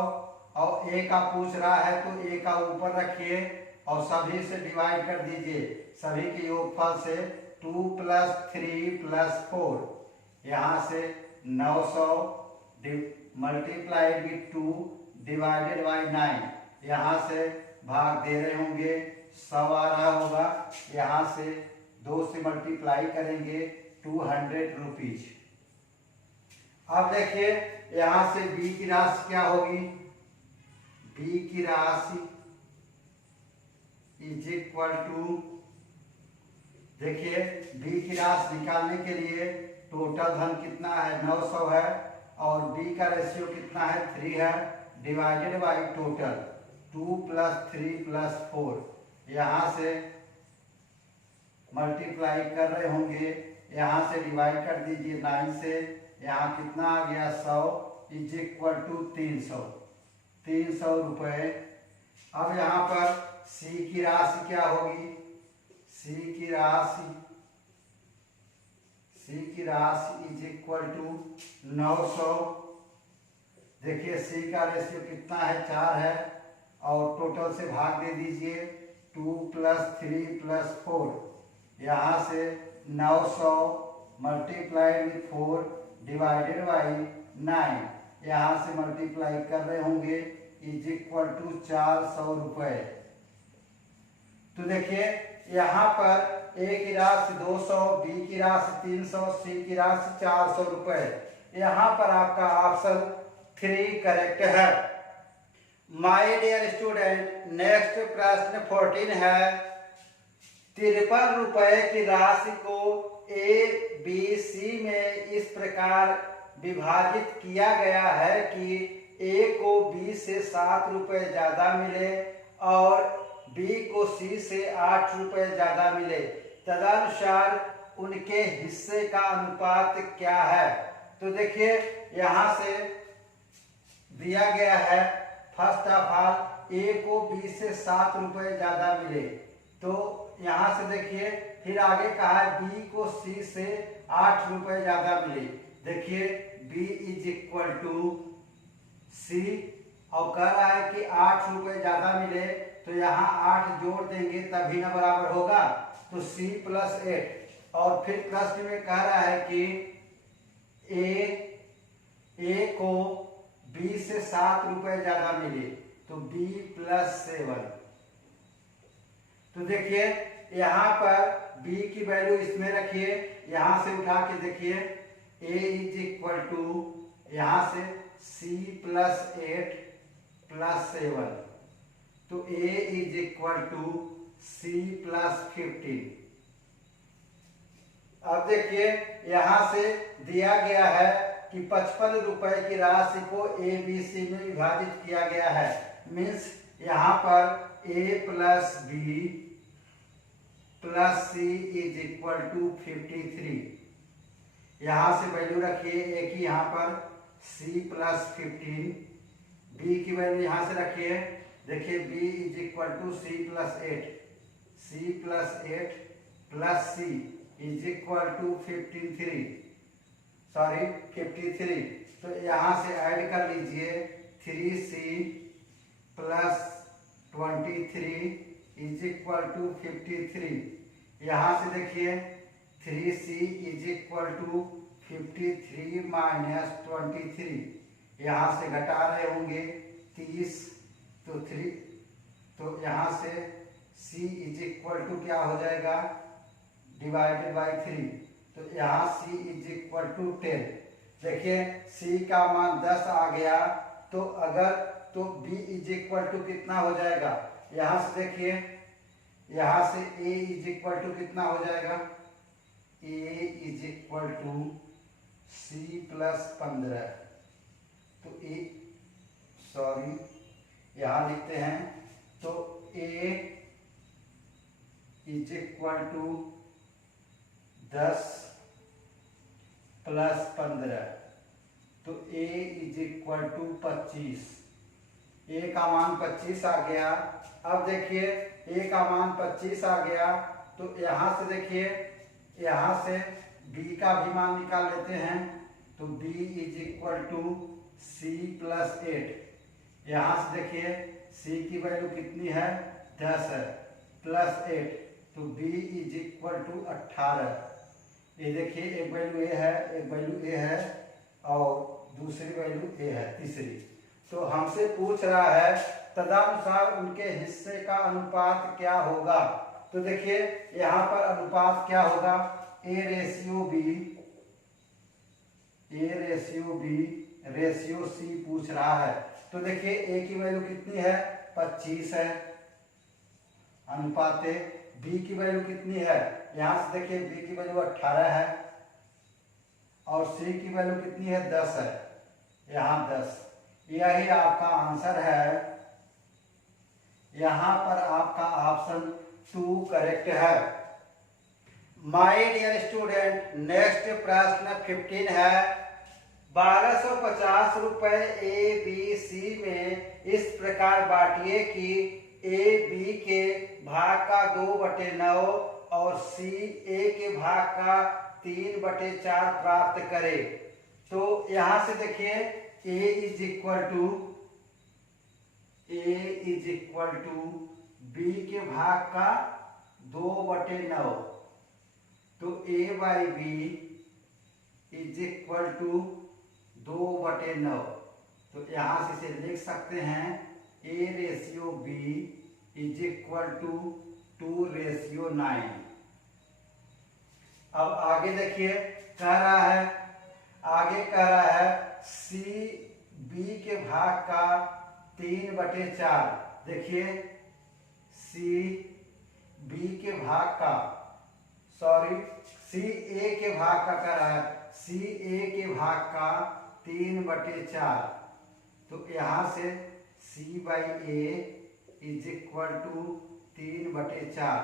और a का पूछ रहा है तो a का ऊपर रखिए और सभी से डिवाइड कर दीजिए, सभी के योगफल से 2 + 3 + 4। यहाँ से 900 मल्टीप्लाइड विथ 2 डिवाइडेड बाई 9, यहाँ से भाग दे रहे होंगे 100 आ रहा होगा, यहाँ से 2 से मल्टीप्लाई करेंगे 200 रुपीज। अब देखिए यहाँ से b की राशि क्या होगी, b की राशि इज इक्वल टू, देखिए b की राशि निकालने के लिए टोटल धन कितना है, 900 है और b का रेशियो कितना है, 3 है, डिवाइडेड बाई टोटल 2 + 3 + 4। यहाँ से मल्टीप्लाई कर रहे होंगे, यहाँ से डिवाइड कर दीजिए 9 से, यहाँ कितना आ गया 100 इज इक्वल टू 300 रुपए। अब यहाँ पर c की राशि क्या होगी, c की राशि इज इक्वल टू 900। देखिए c का रेशियो कितना है, 4 है और टोटल से भाग दे दीजिए 2 + 3 + 4। यहाँ से 900 मल्टीप्लाइड विथ 4 डिवाइडेड बाई 9, यहाँ से मल्टीप्लाई कर रहे होंगे इज इक्वल टू 400 रुपए। तो देखिए यहाँ पर a की राशि 200, b की राशि 300, c की राशि 400 रुपए। यहाँ पर आपका ऑप्शन 3 करेक्ट है। माय डियर स्टूडेंट, नेक्स्ट प्रश्न 14 है। 53 रुपए की राशि को ए बी सी में इस प्रकार विभाजित किया गया है कि ए को बी से 7 रुपए ज्यादा मिले और बी को सी से 8 रुपए ज्यादा मिले। तदनुसार उनके हिस्से का अनुपात क्या है। तो देखिए यहाँ से दिया गया है, फर्स्ट ऑफ ऑल ए को बी से 7 रुपए ज्यादा मिले, तो यहाँ से देखिए फिर आगे कहा है बी को सी से 8 रुपए ज्यादा मिले। देखिए b इज इक्वल टू सी और कह रहा है कि 8 रुपए ज्यादा मिले, तो यहाँ 8 जोड़ देंगे तभी ना बराबर होगा, तो c + 8। और फिर प्रश्न में कह रहा है कि ए को b से 7 रुपए ज्यादा मिले, तो b + 7। तो देखिए यहाँ पर b की वैल्यू इसमें रखिए, यहाँ से उठा के देखिए a इज इक्वल टू, यहाँ से c + 8 + 7, तो a is equal to c + 15। अब देखिए यहाँ से दिया गया है कि 55 रुपए की राशि को ए बी सी में विभाजित किया गया है, मीन्स यहाँ पर a + b + c is equal to 53। यहाँ से वैल्यू रखिए a की, यहाँ पर c + 15, b की वैल्यू यहाँ से रखिए, देखिए b is equal to c + 8 + c is equal to 53। तो यहाँ से ऐड कर लीजिए 3c + 23 इज इक्वल टू 53। यहाँ से देखिए 3c इज इक्वल टू 53 - 23, यहाँ से घटा रहे होंगे 30, तो 3, तो यहाँ से c इज इक्वल टू क्या हो जाएगा डिवाइडेड बाई 3, तो यहाँ c इज इक्वल टू 10। देखिए c का मान 10 आ गया, तो अगर तो b इज इक्वल टू कितना हो जाएगा, यहाँ से देखिए, यहाँ से a इज इक्वल टू कितना हो जाएगा, a is equal to c plus 15, तो a सॉरी यहाँ लिखते हैं, तो a is equal to 10 plus 15, तो a is equal to 25। a का मान 25 आ गया। अब देखिए a का मान 25 आ गया, तो यहाँ से देखिए, यहाँ से b का भी मान निकाल लेते हैं, तो b is equal to c plus 8। यहाँ से देखिए c की वैल्यू कितनी है, 10 है, प्लस 8, तो b इज इक्वल टू 18। ये देखिए एक वैल्यू a है, एक वैल्यू a है और दूसरी वैल्यू a है, तीसरी। तो हमसे पूछ रहा है तदनुसार उनके हिस्से का अनुपात क्या होगा। तो देखिए यहाँ पर अनुपात क्या होगा, a ratio b ratio c पूछ रहा है। तो देखिए a की वैल्यू कितनी है, 25 है, अनुपात b की वैल्यू कितनी है, यहाँ से देखिए b की वैल्यू 18 है और c की वैल्यू कितनी है, 10 है, यहाँ 10। यही आपका आंसर है। यहाँ पर आपका ऑप्शन 2 करेक्ट है। माय डियर स्टूडेंट, नेक्स्ट प्रश्न 15 है। 1250 रुपए ए बी सी में इस प्रकार बांटिए कि ए बी के भाग का 2/9 और सी ए के भाग का 3/4 प्राप्त करे। तो यहाँ से देखिए a is equal to b के भाग का 2/9, तो a by B is equal to 2/9। तो यहाँ से इसे लिख सकते हैं a ratio b is equal to 2:9। अब आगे देखिए आगे कह रहा है c b के भाग का 3/4। देखिए c b के भाग का, सॉरी c a के भाग का कह रहा है, c a के भाग का 3/4। तो यहाँ से c by a is equal to 3/4,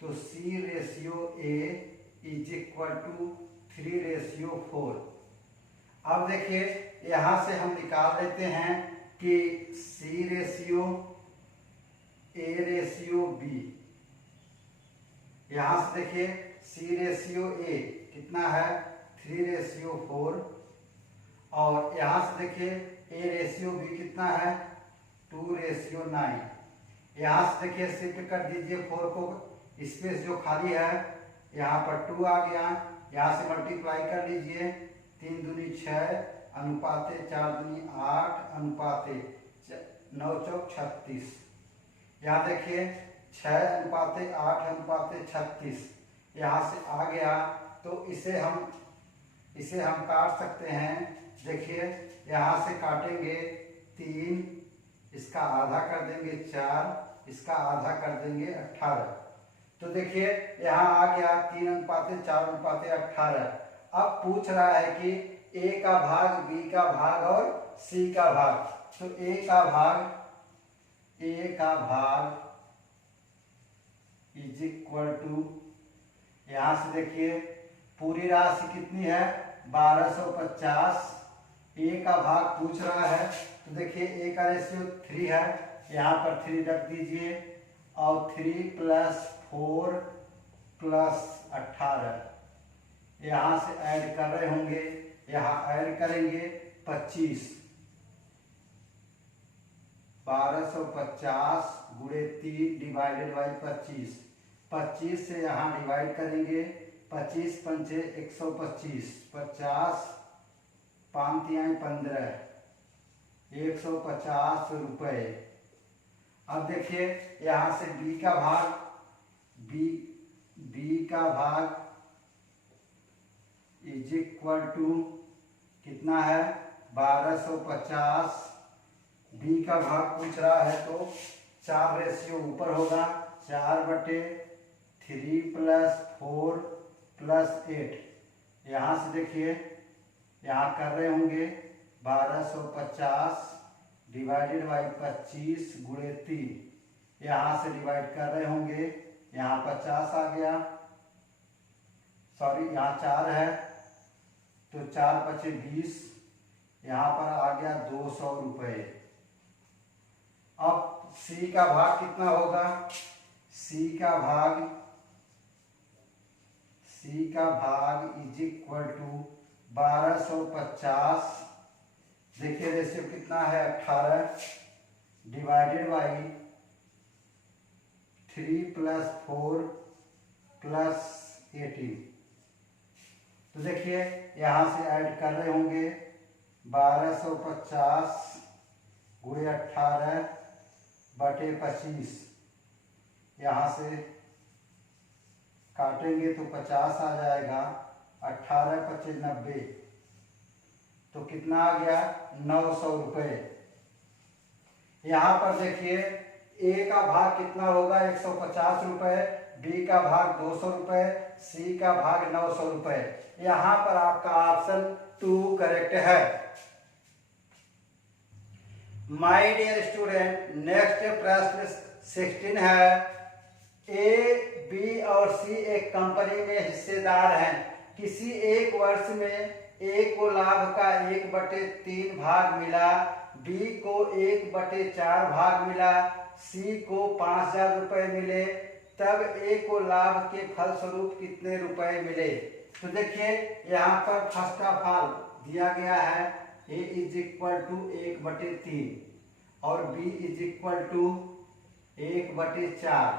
तो c ratio a is equal to 3:4। अब देखिए यहाँ से हम निकाल लेते हैं कि c ratio a ratio b। यहाँ से देखिए c रेशियो a कितना है, 3:4, और यहाँ से देखिए a रेशियो b कितना है, 2:9। यहाँ से देखिए शिफ्ट कर दीजिए 4 को, स्पेस जो खाली है यहाँ पर 2 आ गया, यहाँ से मल्टीप्लाई कर लीजिए, 3 दूनी 6 अनुपाते 4 दूनी 8 अनुपाते 9 चौक 36। यहाँ देखिए 6 अनुपाते 8 अनुपाते 36 यहाँ से आ गया। तो इसे हम काट सकते हैं। देखिए यहाँ से काटेंगे 3, इसका आधा कर देंगे 4, इसका आधा कर देंगे 18। तो देखिए यहाँ आ गया 3 अनुपाते 4 अनुपाते 18। अब पूछ रहा है कि a का भाग, b का भाग और c का भाग। तो a का भाग इज इक्वल टू, यहाँ से देखिए पूरी राशि कितनी है, 1250। a का भाग पूछ रहा है, तो देखिए a का रेशियो 3 है, यहाँ पर 3 रख दीजिए, और 3 + 4 + 18 यहाँ से ऐड कर रहे होंगे, यहाँ ऐड करेंगे 25। 1250 गुणे 3 डिवाइडेड बाई 25। 25 से यहाँ डिवाइड करेंगे, 25 पंचे 125, 50 5 तिहाई 15, 150 रुपये। अब देखिए यहाँ से b का भाग, b बी का भाग इज इक्वल टू कितना है 1250। बी का भाग पूछ रहा है तो 4 रेशियो ऊपर होगा 4/3 + 4 + 8। यहाँ से देखिए यहाँ कर रहे होंगे 1250 डिवाइडेड बाई 25 गुणे 3। यहाँ से डिवाइड कर रहे होंगे, यहाँ 50 आ गया, सॉरी यहाँ 4 है तो 4 × 5 = 20, यहाँ पर आ गया 200 रुपये। अब सी का भाग कितना होगा, सी का भाग इज इक्वल टू 1250। देखिए रेशियो कितना है 18 डिवाइडेड बाई 3 + 4 + 18। तो देखिए यहाँ से ऐड कर रहे होंगे 1250 गुणे 18/25। यहाँ से काटेंगे तो 50 आ जाएगा, 18 × 5 = 90, तो कितना आ गया 900 रुपये। यहाँ पर देखिए ए का भाग कितना होगा 150 रुपये, बी का भाग 200 रुपये, सी का भाग 900 रुपये। यहाँ पर आपका ऑप्शन 2 करेक्ट है। माय डियर स्टूडेंट, नेक्स्ट प्रश्न 16 है। ए, बी और सी एक कंपनी में हिस्सेदार हैं। किसी एक वर्ष में ए को लाभ का 1/3 भाग मिला, बी को 1/4 भाग मिला, सी को 5000 रुपये मिले, तब ए को लाभ के फलस्वरूप कितने रुपए मिले। तो देखिए यहाँ पर फर्स्ट ऑफ ऑल दिया गया है ए इज इक्वल टू 1/3 और बी इज इक्वल टू 1/4।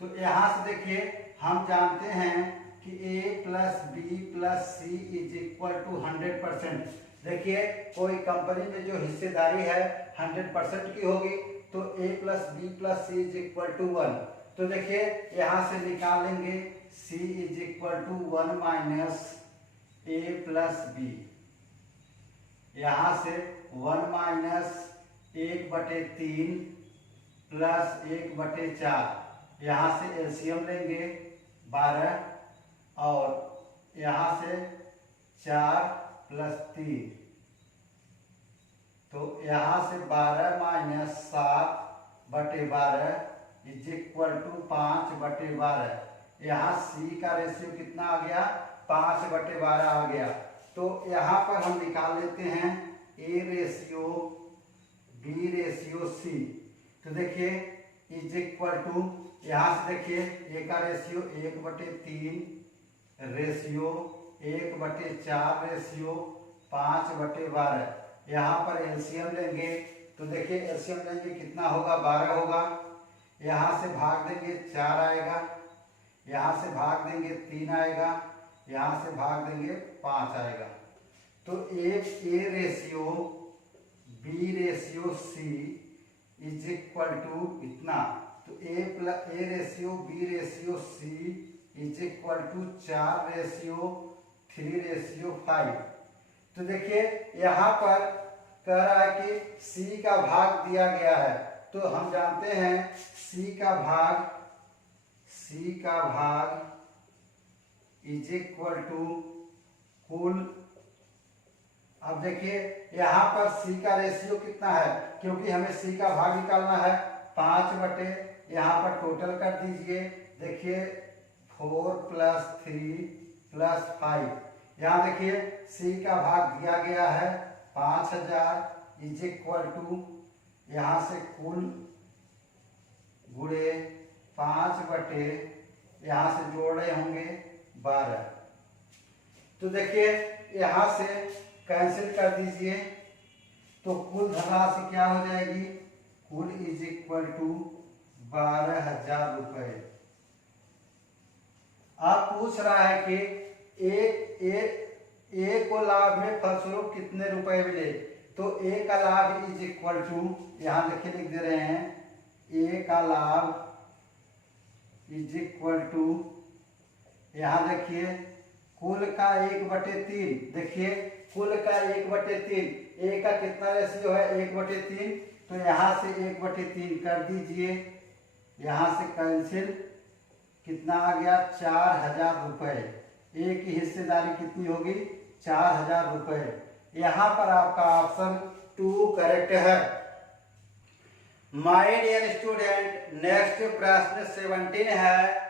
तो यहाँ से देखिए हम जानते हैं कि a + b + c is equal to 100%। देखिए कोई कंपनी में जो हिस्सेदारी है 100% की होगी तो a + b + c is equal to 1। तो देखिए यहाँ से निकाल लेंगे c is equal to 1 - a + b। यहाँ से 1 - 1/3 + 1/4। यहाँ से एलसीएम लेंगे 12 और यहाँ से 4 + 3, तो यहाँ से 12 - 7/12 इज इक्वल टू 5/12। यहाँ सी का रेशियो कितना आ गया 5/12 आ गया। तो यहाँ पर हम निकाल लेते हैं A ratio B ratio C. तो देखिए इज इक्वल टू, यहाँ से देखिए ए का रेशियो 1/3 रेशियो 1/4 रेशियो 5/12। यहाँ पर एलसीएम लेंगे तो देखिए एलसीएम लेंगे कितना होगा 12 होगा। यहाँ से भाग देंगे 4 आएगा, यहाँ से भाग देंगे 3 आएगा, यहाँ से भाग देंगे 5 आएगा। तो A ratio B ratio C is equal to इतना। तो A ratio B ratio C is equal to 4:3:5। तो देखिए यहाँ पर कह रहा है कि सी का भाग दिया गया है, तो हम जानते हैं सी का भाग इज इक्वल टू कुल। अब देखिए यहाँ पर सी का रेशियो कितना है, क्योंकि हमें सी का भाग निकालना है 5/, यहाँ पर टोटल कर दीजिए। देखिए 4 + 3 + 5। यहाँ देखिए सी का भाग दिया गया है 5000 इज इक्वल टू, यहाँ से कुल गुणे 5/, यहाँ से जोड़ रहे होंगे 12। तो देखिए यहाँ से कैंसिल कर दीजिए तो कुल धनराशि क्या हो जाएगी, कुल इज इक्वल टू 12,000 रुपये। अब पूछ रहा है कि ए को लाभ में फलस्वरूप कितने रुपए मिले। तो ए का लाभ इज इक्वल टू, यहाँ देखिए लिख दे रहे हैं ए का लाभ इज इक्वल टू यहाँ देखिए कुल का 1/3, देखिए कुल का 1/3, ए का कितना रेशियो है 1/3, तो यहाँ से 1/3 कर दीजिए, यहाँ से कैंसिल, कितना आ गया 4000 रुपये। ए की हिस्सेदारी कितनी होगी 4000 रुपये। यहाँ पर आपका ऑप्शन 2 करेक्ट है। माय डियर स्टूडेंट, नेक्स्ट प्रश्न 17 है।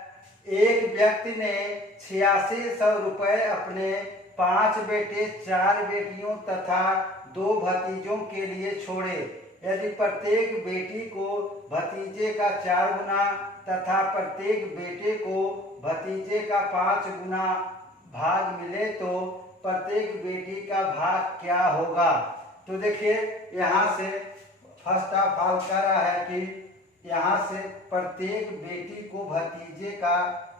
एक व्यक्ति ने 8600 रुपये अपने 5 बेटे 4 बेटियों तथा 2 भतीजों के लिए छोड़े। यदि प्रत्येक बेटी को भतीजे का 4 गुना तथा प्रत्येक बेटे को भतीजे का 5 गुना भाग मिले तो प्रत्येक बेटी का भाग क्या होगा। तो देखिए यहाँ से फर्स्ट ऑफ ऑल कह रहा है कि यहाँ से प्रत्येक बेटी को भतीजे का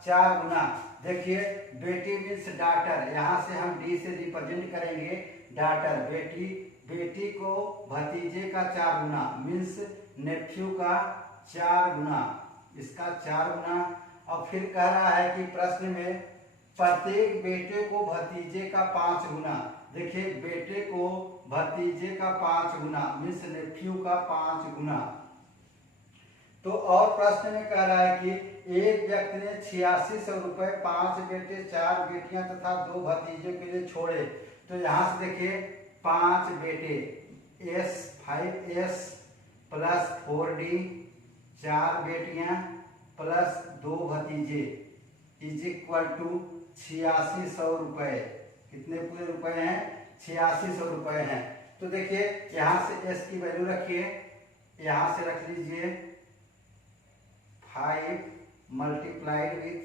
4 गुना, देखिए बेटी मीन्स डॉटर, यहाँ से हम डी से रिप्रेजेंट करेंगे डॉटर, बेटी, बेटी को भतीजे का 4 गुना मीन्स नेफ्यू का 4 गुना, इसका 4 गुना। और फिर कह रहा है कि प्रश्न में प्रत्येक बेटे को भतीजे का 5 गुना, देखिए बेटे को भतीजे का 5 गुना मीन्स नेफ्यू का 5 गुना। तो और प्रश्न में कह रहा है कि एक व्यक्ति ने 8600 रुपये 5 बेटे 4 बेटियां तथा 2 भतीजों के लिए छोड़े। तो यहाँ से देखिए 5 बेटे S5S प्लस 4D 4 बेटियां प्लस 2 भतीजे इज इक्वल टू 8600 रुपये। कितने पूरे रुपए हैं 8600 रुपये हैं। तो देखिए यहाँ से S की वैल्यू रखिए, यहाँ से रख लीजिए 5 multiplied with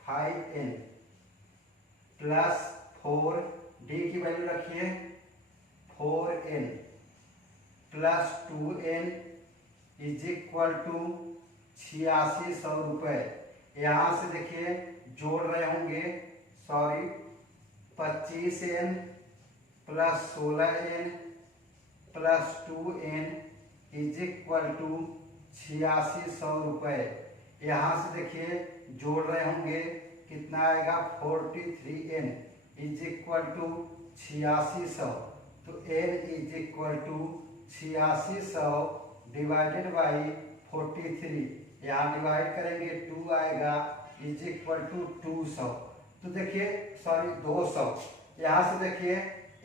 5n plus 4, D की वैल्यू रखिए 4n plus 2n is equal to 8600 रुपये। यहाँ से देखिए जोड़ रहे होंगे, sorry 25n plus 16n plus 2n is equal to 8600 रुपये। यहाँ से देखिए जोड़ रहे होंगे, कितना आएगा 43n इज इक्वल टू 8600, तो n is equal to 8600 divided by 43, यहाँ डिवाइड करेंगे 2 आएगा इज इक्वल टू 200। तो देखिए सॉरी 200, यहाँ से देखिए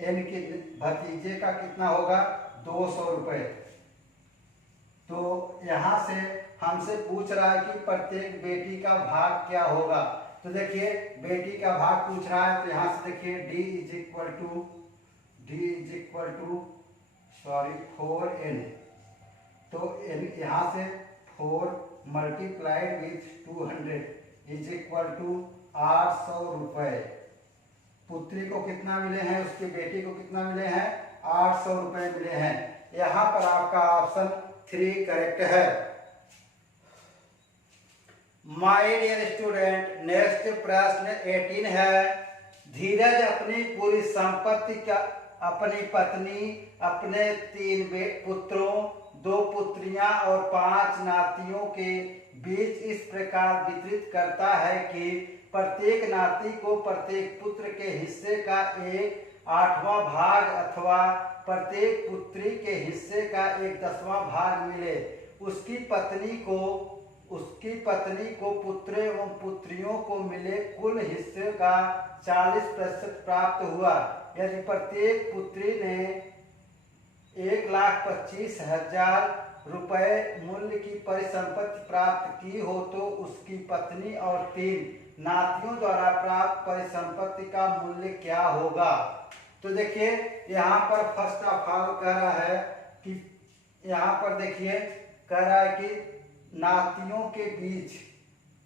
n के भतीजे का कितना होगा 200 रुपये। तो यहाँ से हमसे पूछ रहा है कि प्रत्येक बेटी का भाग क्या होगा। तो देखिए बेटी का भाग पूछ रहा है, तो यहाँ से देखिए d is equal to sorry 4n, तो यहाँ से 4 multiplied with 200 is equal to 800 रुपये। पुत्री को कितना मिले हैं, उसकी बेटी को कितना मिले हैं 800 रुपये मिले हैं। यहाँ पर आपका ऑप्शन 3 करेक्ट है। माय डियर स्टूडेंट, नेक्स्ट प्रश्न 18 है। धीरज अपनी पूरी संपत्ति का अपनी पत्नी, अपने 3 पुत्रों, 2 पुत्रियां और 5 नातियों के बीच इस प्रकार वितरित करता है कि प्रत्येक नाती को प्रत्येक पुत्र के हिस्से का 1/8वां भाग अथवा प्रत्येक पुत्री के हिस्से का 1/10वां भाग मिले। उसकी पत्नी को पुत्र एवं पुत्रियों को मिले कुल हिस्से का 40% प्राप्त हुआ। यदि प्रत्येक पुत्री ने 1,25,000 रुपये मूल्य की परिसंपत्ति प्राप्त की हो तो उसकी पत्नी और 3 नातियों द्वारा प्राप्त परिसंपत्ति का मूल्य क्या होगा। तो देखिए यहाँ पर फर्स्ट ऑफ ऑल कह रहा है कि यहाँ पर देखिए कह रहा है कि नातियों के बीच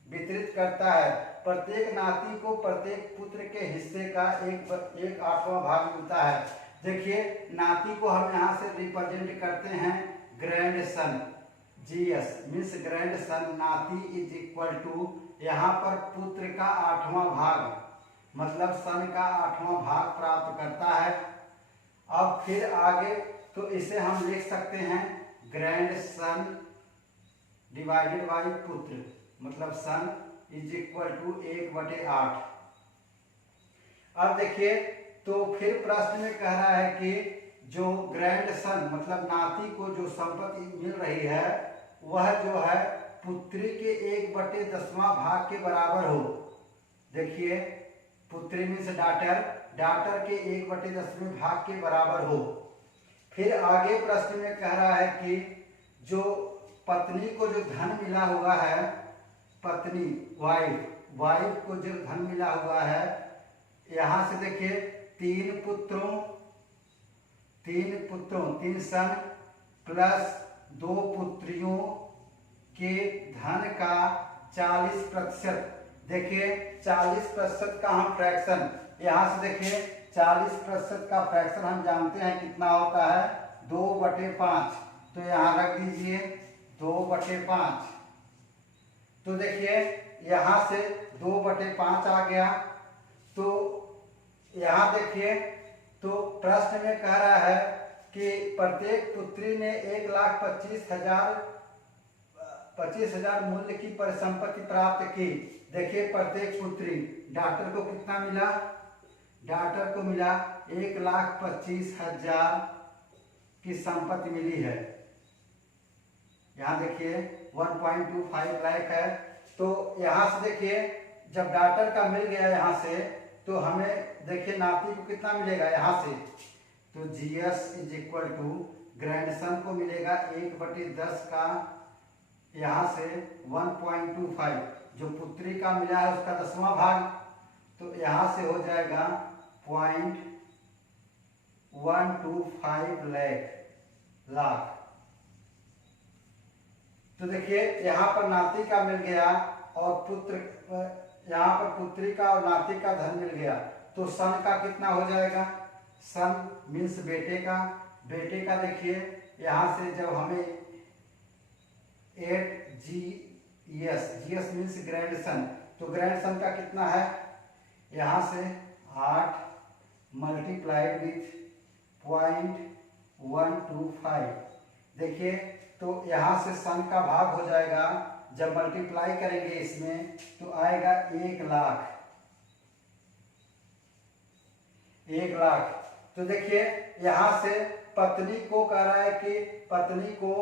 वितरित करता है, प्रत्येक नाती को प्रत्येक पुत्र के हिस्से का 1/8वां भाग मिलता है। देखिए नाती को हम यहाँ से रिप्रेजेंट करते हैं grand son, GS means grand son. नाती इज इक्वल टू यहाँ पर पुत्र का 8वां भाग, मतलब सन का 8वां भाग प्राप्त करता है। अब फिर आगे तो इसे हम लिख सकते हैं ग्रैंड सन डिवाइडेड बाई पुत्र, मतलब सन इज इक्वल टू 1/8। अब देखिए, तो फिर प्रश्न में कह रहा है कि जो ग्रैंड सन मतलब नाती को जो संपत्ति मिल रही है वह जो है पुत्री के 1/10वां भाग के बराबर हो। देखिए, पुत्री मीन्स डाटर, डाटर के 1/10वें भाग के बराबर हो। फिर आगे प्रश्न में कह रहा है कि जो पत्नी को जो धन मिला हुआ है, पत्नी वाइफ को जो धन मिला हुआ है, यहां से देखिए तीन सन प्लस 2 पुत्रियों के धन का 40%। देखिए 40% का हम फ्रैक्शन, यहां से देखिए 40% का फ्रैक्शन हम जानते हैं कितना होता है, 2/5। तो यहां रख दीजिए 2/5। तो देखिए यहां से 2/5 आ गया। तो यहां देखिए, तो प्रश्न में कह रहा है कि प्रत्येक पुत्री ने 1,25,000 मूल्य की परिसंपत्ति प्राप्त की। देखिए प्रत्येक पुत्री, डॉक्टर को कितना मिला, डॉक्टर को मिला 1,25,000 की संपत्ति मिली है। यहाँ देखिए 1.25 लाख है। तो यहाँ से देखिए जब डॉक्टर का मिल गया यहाँ से, तो हमें देखिए नाती को कितना मिलेगा यहाँ से, तो GS is equal to grandson को मिलेगा 1/10 का यहाँ से 1.25, जो पुत्री का मिला है उसका 10वां भाग, तो यहाँ से हो जाएगा 0.125 लाख। तो देखिए यहाँ पर नाती का मिल गया और पुत्र, यहाँ पर पुत्री का और नाती का धन मिल गया। तो सन का कितना हो जाएगा, सन मीन्स बेटे का, बेटे का देखिए यहाँ से जब हमें 8 मीन्स ग्रैंड सन, तो ग्रैंड सन का कितना है, यहाँ से 8 मल्टीप्लाइड विथ 0.125। देखिए तो यहाँ से सन का भाग हो जाएगा, जब मल्टीप्लाई करेंगे इसमें तो आएगा 1 लाख। तो देखिए यहाँ से पत्नी को कह रहा है कि पत्नी को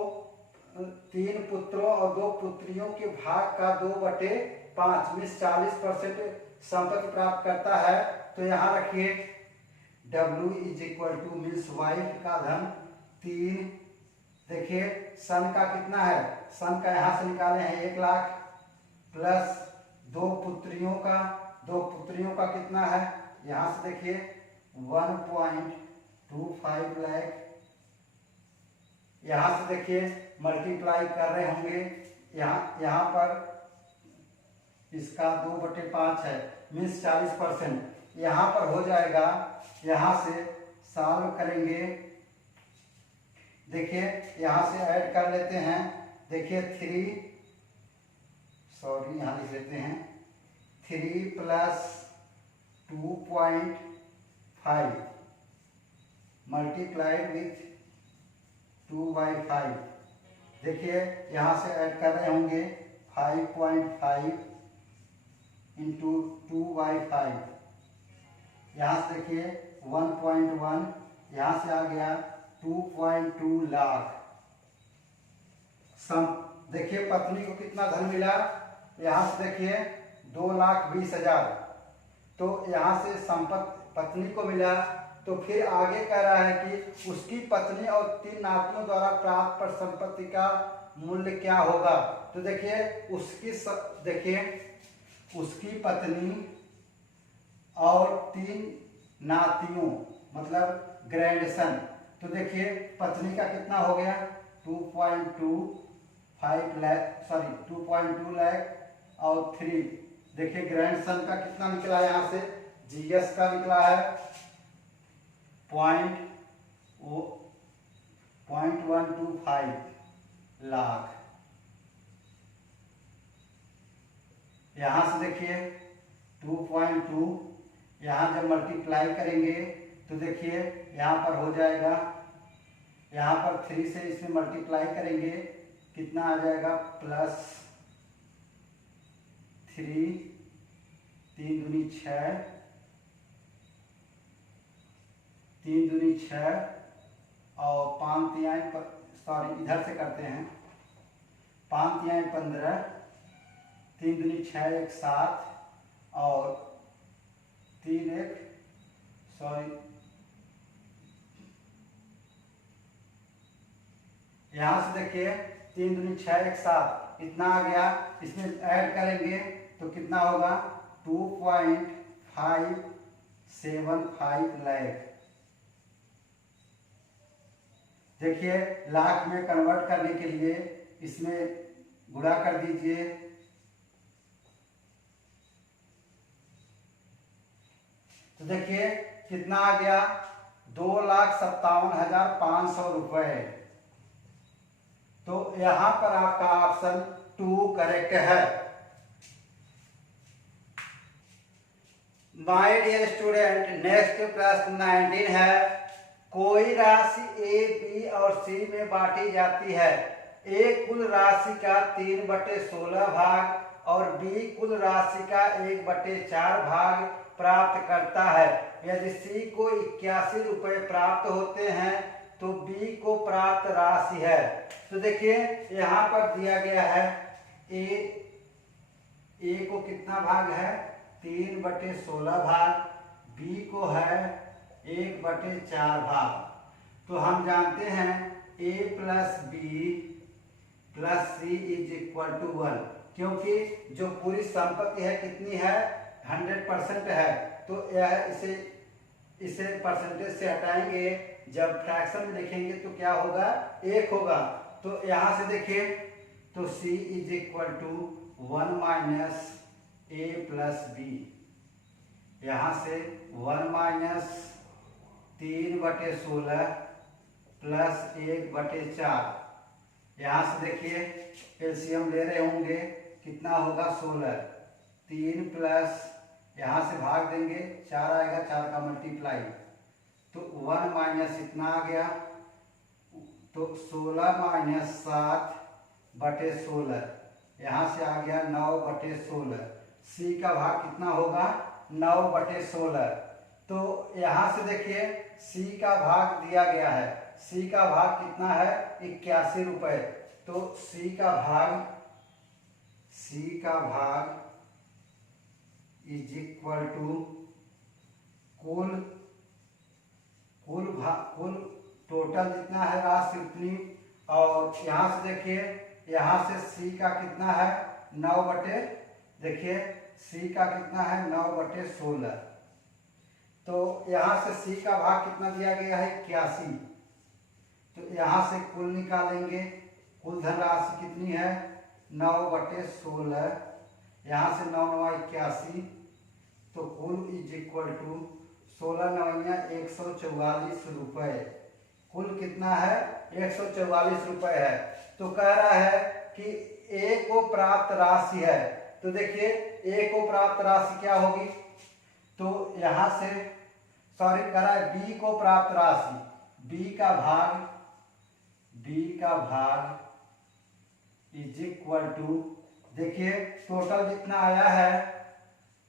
3 पुत्रों और 2 पुत्रियों के भाग का 2/5 मीन्स 40% संपत्ति प्राप्त करता है। तो यहाँ रखिए W is equal two means wife का धन 3। देखिए सन का कितना है, सन का यहाँ से निकाले हैं 1 लाख प्लस 2 पुत्रियों का कितना है, यहाँ से देखिए 1.25 लाख। यहाँ से देखिए मल्टीप्लाई कर रहे होंगे, यहाँ पर इसका 2/5 है मीन्स 40%, यहाँ पर हो जाएगा, यहाँ से सॉल्व करेंगे। देखिए यहाँ से ऐड कर लेते हैं, देखिए यहाँ लिख लेते हैं 3 प्लस 2.5 मल्टीप्लाइड विथ 2/5। देखिए यहाँ से ऐड कर रहे होंगे 5.5 इंटू 2/5, यहाँ से देखिए 1.1, यहाँ से आ गया 2.2 लाख। देखिए पत्नी को कितना धन मिला, यहाँ से देखिए 2,20,000। तो यहाँ से संपत्ति पत्नी को मिला। तो फिर आगे कह रहा है कि उसकी पत्नी और 3 नातियों द्वारा प्राप्त पर संपत्ति का मूल्य क्या होगा। तो देखिए उसकी पत्नी और 3 नातियों मतलब ग्रैंडसन। तो देखिए पत्नी का कितना हो गया 2.2 लाख और 3। देखिए ग्रैंडसन का कितना निकला, यहाँ से जीएस का निकला है 0.125 लाख। यहाँ से देखिए 2.2, यहाँ जब मल्टीप्लाई करेंगे तो देखिए यहाँ पर हो जाएगा, यहाँ पर 3 से इसमें मल्टीप्लाई करेंगे कितना आ जाएगा प्लस 3, 3 दूनी 6, 3 दूनी 6 और 5 तिहाई, सॉरी इधर से करते हैं, 5 तिहाई 15, 3 दूनी 6 1 7 और 3 1, सॉरी यहाँ से देखिए 3 दूनी 6 1 7 इतना आ गया। इसमें ऐड करेंगे तो कितना होगा 2.575 लाख। देखिए लाख में कन्वर्ट करने के लिए इसमें गुणा कर दीजिए, तो देखिए कितना आ गया 2,57,500 रुपए। तो यहां पर आपका ऑप्शन 2 करेक्ट है। माय डियर स्टूडेंट, नेक्स्ट प्रश्न 19 है। कोई राशि ए, बी और सी में बांटी जाती है। ए कुल राशि का 3/16 भाग और बी कुल राशि का 1/4 भाग प्राप्त करता है। यदि सी को 81 रुपए प्राप्त होते हैं तो बी को प्राप्त राशि है। तो देखिए यहाँ पर दिया गया है ए को कितना भाग है 3/16 भाग, बी को है 1/4 भाग। तो हम जानते हैं a plus B plus C is equal to 1, क्योंकि जो पूरी संपत्ति है कितनी है 100% है। तो यह इसे परसेंटेज से हटाएंगे, जब फ्रैक्शन में लिखेंगे तो क्या होगा 1 होगा। तो यहां से देखिए तो c is equal to 1 minus a plus B, यहां से 1 माइनस 3/16 प्लस 1/4। यहां से देखिए एलसीएम ले रहे होंगे, कितना होगा 16, 3 प्लस यहां से भाग देंगे 4 आएगा, 4 का मल्टीप्लाई, तो 1 माइनस इतना आ गया, तो 16 माइनस 7/16, यहाँ से आ गया 9/16। सी का भाग कितना होगा 9/16। तो यहाँ से देखिए सी का भाग दिया गया है, सी का भाग कितना है 81 रुपए। तो सी का भाग इज इक्वल टू कुल टोटल जितना है राशि उतनी, और यहाँ से देखिए यहाँ से सी का कितना है 9 देखिए सी का कितना है 9/16। तो यहाँ से सी का भाग कितना दिया गया है 81। तो यहाँ से कुल निकालेंगे, कुल धनराशि कितनी है 9/16, यहाँ से 9 9 81, तो कुल इज इक्वल टू 16 9 144 रुपए। कुल कितना है 144 रुपए है। तो कह रहा है कि ए को प्राप्त राशि है। तो देखिए ए को प्राप्त राशि क्या होगी, तो यहां से सॉरी कह रहा है बी को प्राप्त राशि, बी का भाग इज इक्वल टू, देखिए टोटल जितना आया है,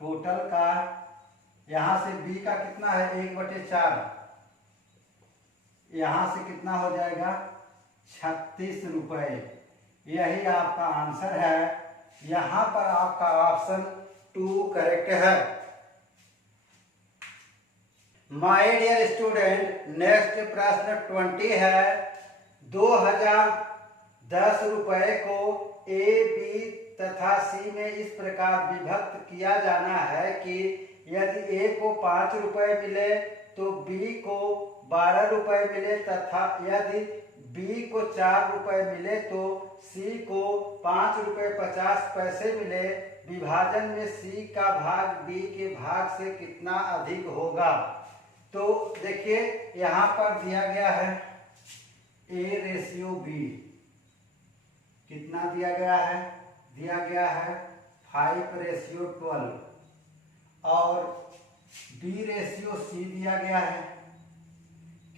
टोटल का यहां से बी का कितना है 1/4, यहां से कितना हो जाएगा 36 रुपए। यही आपका आंसर है। यहां पर आपका ऑप्शन 2 करेक्ट है। माय डियर स्टूडेंट, नेक्स्ट प्रश्न 20 है। 2010 रुपए को ए, बी तथा सी में इस प्रकार विभक्त किया जाना है कि यदि ए को 5 रुपए मिले तो बी को 12 रुपए मिले, तथा यदि बी को 4 रुपए मिले तो सी को 5 रुपए 50 पैसे मिले। विभाजन में सी का भाग बी के भाग से कितना अधिक होगा। तो देखिए यहाँ पर दिया गया है A/B, कितना दिया गया है 5/12, और B/C दिया गया है,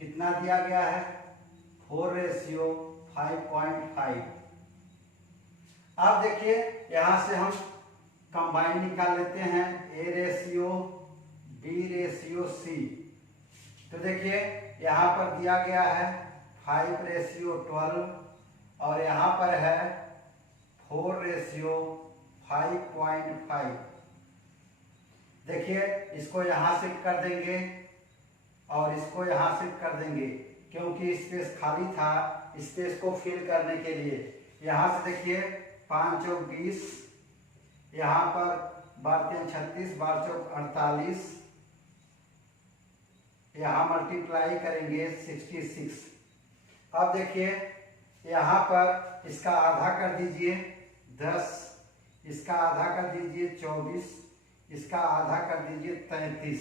कितना दिया गया है 4/5.5। अब देखिए यहां से हम कंबाइन निकाल लेते हैं, A ratio B ratio C. तो देखिए यहाँ पर दिया गया है 5:12 और यहाँ पर है 4:5.5। देखिए इसको यहाँ शिफ्ट कर देंगे और इसको यहाँ शिफ्ट कर देंगे क्योंकि स्पेस खाली था, स्पेस को फिल करने के लिए। यहाँ से देखिए 5 चौक 20, यहाँ पर 12 36, 12 चौक 48, यहाँ मल्टीप्लाई करेंगे 66। अब देखिए यहाँ पर इसका आधा कर दीजिए 10, इसका आधा कर दीजिए 24, इसका आधा कर दीजिए 33।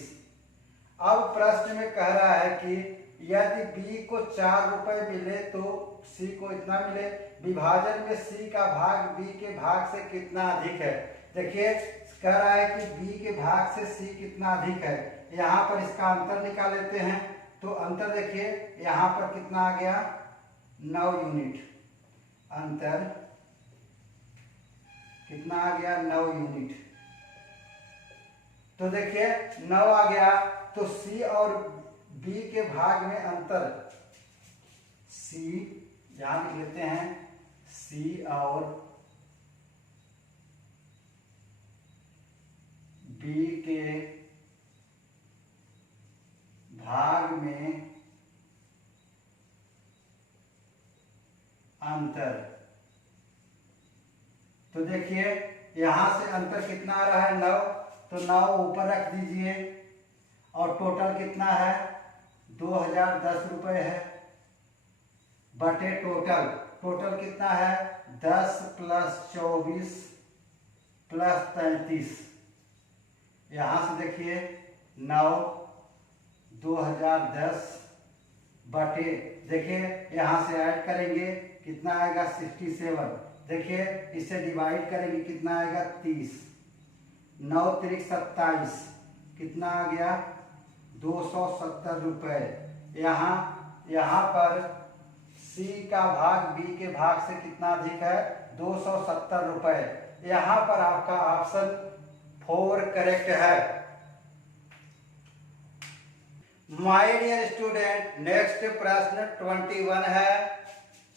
अब प्रश्न में कह रहा है कि यदि b को 4 रुपए मिले तो c को इतना मिले, विभाजन में c का भाग b के भाग से कितना अधिक है। देखिए कह रहा है कि b के भाग से c कितना अधिक है। यहाँ पर इसका अंतर निकाल लेते हैं। तो अंतर देखिए यहाँ पर कितना आ गया 9 यूनिट। अंतर कितना आ गया 9 यूनिट। तो देखिए 9 आ गया तो c और b के भाग में अंतर, c यहां लिख लेते हैं, c और b के भाग में अंतर। तो देखिए यहां से अंतर कितना आ रहा है 9, तो 9 ऊपर रख दीजिए और टोटल कितना है 2010 रुपए है, बटे टोटल कितना है 10 + 24 + 33। यहाँ से देखिए 9 2010 बटे, देखिए यहाँ से ऐड करेंगे कितना आएगा 67। देखिए इसे डिवाइड करेंगे कितना आएगा 30, 9 त्रिक 27, कितना आ गया 270 रुपए। यहाँ पर c का भाग b के भाग से कितना अधिक है 270 रुपए। यहाँ पर आपका ऑप्शन 4 करेक्ट है। माय डियर स्टूडेंट, नेक्स्ट प्रश्न 21 है।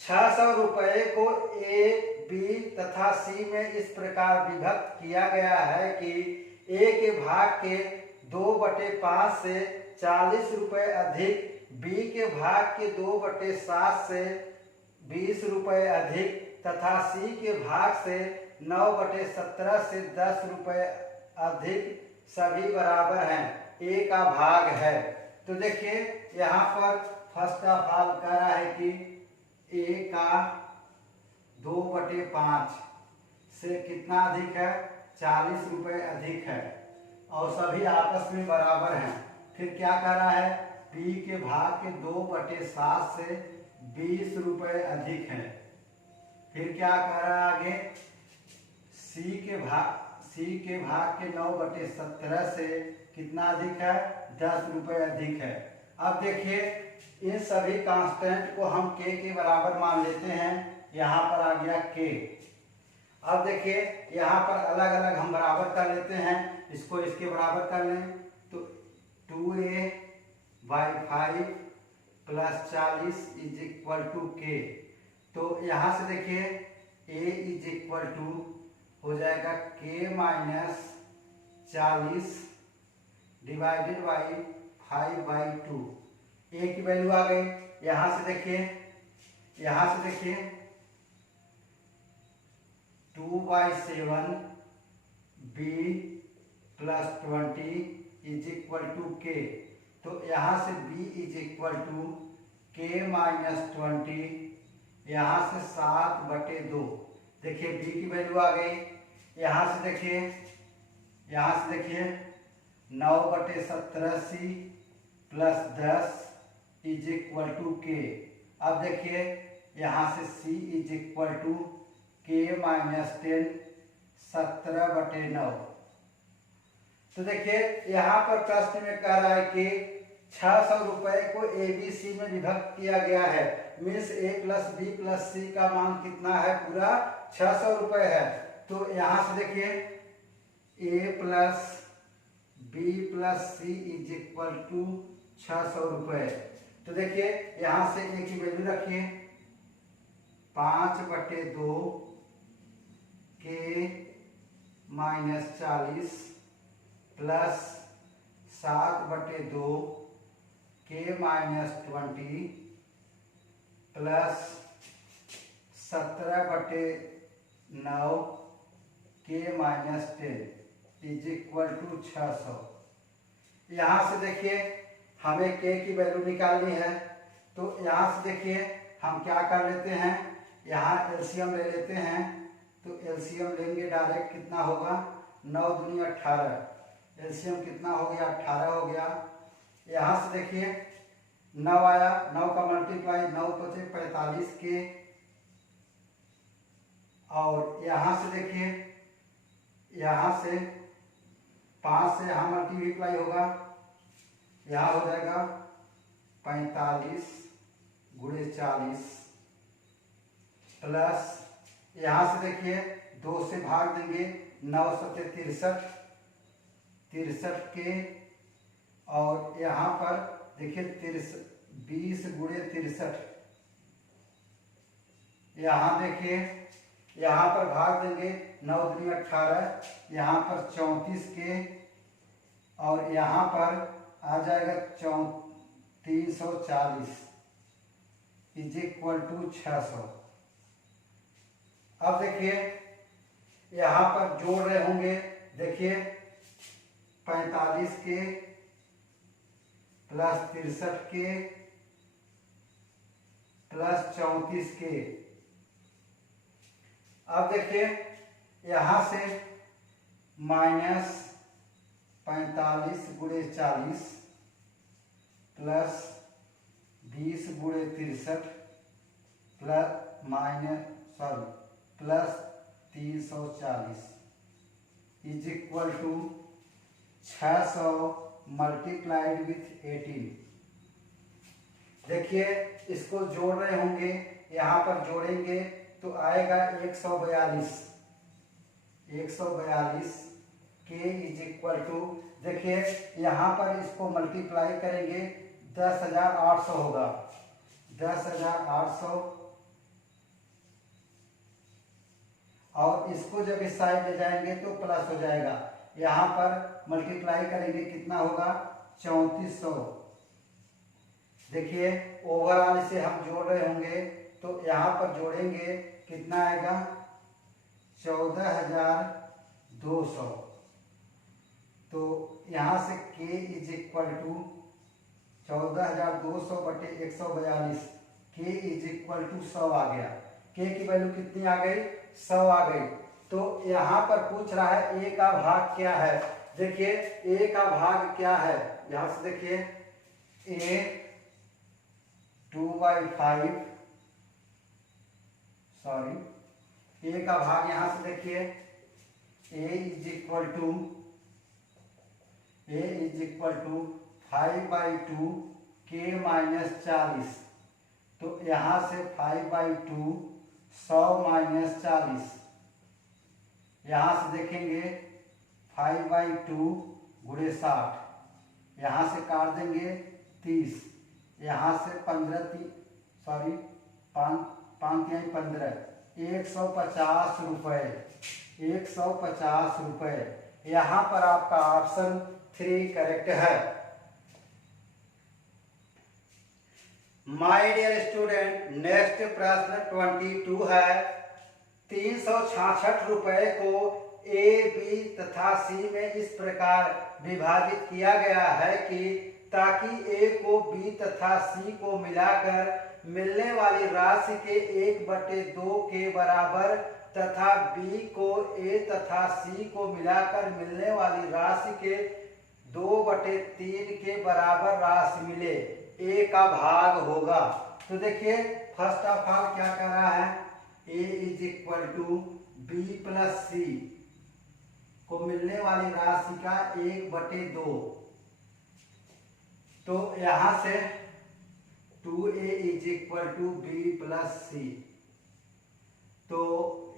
600 रुपए को ए, बी तथा सी में इस प्रकार विभक्त किया गया है कि ए के भाग के 2/5 से 40 रुपए अधिक, बी के भाग के 2/7 से 20 रुपए अधिक तथा सी के भाग से 9/17 से 10 रुपए अधिक सभी बराबर हैं। ए का भाग है। तो देखिए यहाँ पर फर्स्ट ऑफ ऑल कह रहा है कि ए का 2/5 से कितना अधिक है 40 रुपए अधिक है और सभी आपस में बराबर हैं। फिर क्या कह रहा है बी के भाग के 2/7 से 20 रुपए अधिक है। फिर क्या कह रहा है आगे सी के भाग के 9/17 से कितना अधिक है 10 रुपए अधिक है। अब देखिए इन सभी कांस्टेंट को हम k के बराबर मान लेते हैं। यहाँ पर आ गया k। अब देखिए यहाँ पर अलग अलग हम बराबर कर लेते हैं, इसको इसके बराबर कर लें तो 2a/5 + 40 = k। तो यहाँ से देखिए a हो जाएगा k - 40 डिवाइडेड बाई 5/2। ए की वैल्यू आ गई। यहाँ से देखिए 2/7 b + 20 = k। तो यहाँ से b = k - 20, यहाँ से 7/2। देखिए b की वैल्यू आ गई। यहाँ से देखिए 9/17c + 10 = k। अब देखिए यहाँ से c = k - 10 17/9। तो देखिए यहाँ पर प्रश्न में कह रहा है कि 600 रुपए को ABC में विभक्त किया गया है, मीन्स A + B + C का मान कितना है पूरा 600 रुपए है। तो यहाँ से देखिए A plus B plus C is equal to 600 रुपये। तो देखिए यहाँ से ए की वैल्यू रखिए 5/2 के -40 प्लस 7/2 के -20 प्लस 17/9 के -10 इज इक्वल टू 600। यहाँ से देखिए हमें के की वैल्यू निकालनी है, तो यहाँ से देखिए हम क्या कर लेते हैं, यहाँ एलसीएम ले लेते हैं। तो एलसीएम लेंगे डायरेक्ट, कितना होगा 9 दूनी 18, एलसीएम कितना हो गया 18 हो गया। यहाँ से देखिए 9 आया, 9 का मल्टीप्लाई 9 बचे 45 के, और यहाँ से देखिए यहाँ से 5 से यहाँ मल्टीप्लाई होगा, यहाँ हो जाएगा 45 गुणे 40 प्लस यहाँ से देखिए 2 से भाग देंगे 9 सत्ते 63 के, और यहाँ पर देखिए 20 गुणे 63, यहाँ देखिए यहाँ पर भाग देंगे 9 दूनी 18, यहाँ पर 34 के, और यहाँ पर आ जाएगा 340 इज इक्वल टू 600। अब देखिए यहाँ पर जोड़ रहे होंगे, देखिए 45 के प्लस 63 के प्लस 34 के। अब देखिए यहाँ से -45 गुणे 40 प्लस 20 गुणे 63 plus 340 is equal to 600 multiplied with 18। देखिए इसको जोड़ रहे होंगे, यहाँ पर जोड़ेंगे तो आएगा 142 के इज इक्वल टू, देखिए यहाँ पर इसको मल्टीप्लाई करेंगे 10,800 होगा, 10,800, और इसको जब इस साइड ले जाएंगे तो प्लस हो जाएगा। यहाँ पर मल्टीप्लाई करेंगे कितना होगा 3400। देखिए ओवरऑल इसे हम जोड़ रहे होंगे, तो यहाँ पर जोड़ेंगे कितना आएगा 14,200। तो यहाँ से k इज इक्वल टू 14,200 बटे 142, k इज इक्वल टू 100 आ गया। k की वैल्यू कितनी आ गई 100 आ गई। तो यहाँ पर पूछ रहा है a का भाग क्या है। देखिए a का भाग क्या है, यहाँ से देखिए a 2/5, सॉरी a का भाग यहाँ से देखिए a is equal to 5/2 k -40। तो यहाँ से 5/2 100 - 40, यहाँ से देखेंगे 5/2 गुणे 60, यहाँ से काट देंगे 30, यहाँ से 15 150 रुपये, 150 रुपये। यहाँ पर आपका ऑप्शन 3 करेक्ट है। माय डियर स्टूडेंट, नेक्स्ट प्रश्न 22 है। 366 रुपये को ए, बी तथा सी में इस प्रकार विभाजित किया गया है कि ताकि ए को बी तथा सी को मिलाकर मिलने वाली राशि के 1/2 के बराबर तथा बी को ए तथा सी को मिलाकर मिलने वाली राशि के 2/3 के बराबर राशि मिले, ए का भाग होगा। तो देखिए फर्स्ट ऑफ ऑल क्या कर रहा है, A is equal to B plus C को मिलने वाली राशि का 1/2। तो यहां से 2a is equal to B plus C. तो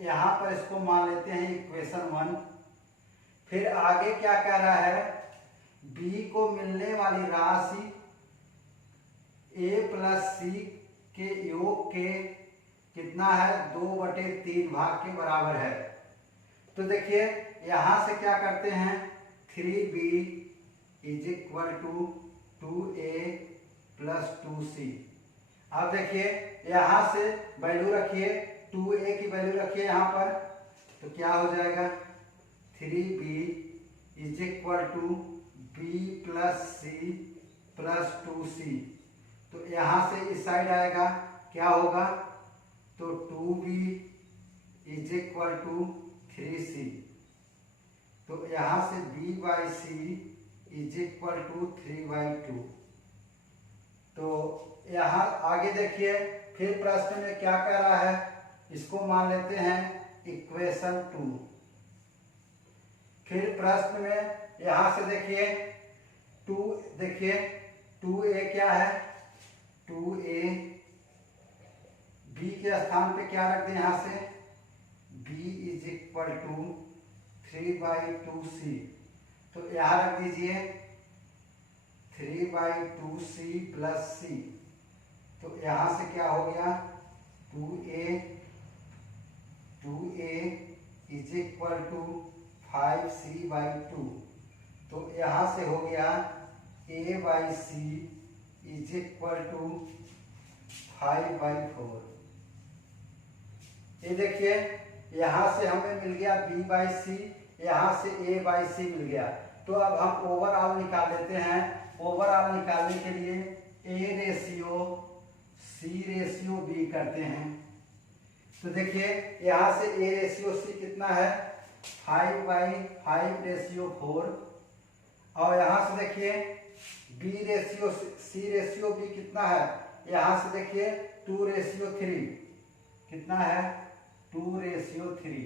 यहां पर इसको मान लेते हैं इक्वेशन 1। फिर आगे क्या कह रहा है, b को मिलने वाली राशि a प्लस सी के योग के कितना है, 2/3 भाग के बराबर है। तो देखिए यहां से क्या करते हैं, 3b is equal to 2a plus 2c। अब देखिए यहां से वैल्यू रखिए, 2a की वैल्यू रखिए यहां पर, तो क्या हो जाएगा, 3b is equal to b plus C plus 2c। तो यहां से इस साइड आएगा, क्या होगा, तो 2b is equal to 3c। तो यहां से b by C is equal to 3/2। तो यहाँ आगे देखिए फिर प्रश्न में क्या कह रहा है, इसको मान लेते हैं इक्वेशन 2। फिर प्रश्न में यहां से देखिए 2a क्या है, 2a b के स्थान पे क्या रख दें, यहां से b is equal to 3/2c। तो यहां रख दीजिए 3/2c प्लस c। तो यहां से क्या हो गया, 2a is equal to 5c/2। तो यहां से हो गया a by C is equal to 5/4। ये देखिए यहां से हमें मिल गया b बाई सी, यहां से a बाई सी मिल गया। तो अब हम ओवरऑल निकाल लेते हैं। ओवरऑल निकालने के लिए a ratio c ratio b करते हैं। तो देखिए यहां से a रेशियो c कितना है, 5/5 रेशियो 4। और यहां से देखिए b ratio c ratio b कितना है, यहां से देखिए 2/3 कितना है, 2/3।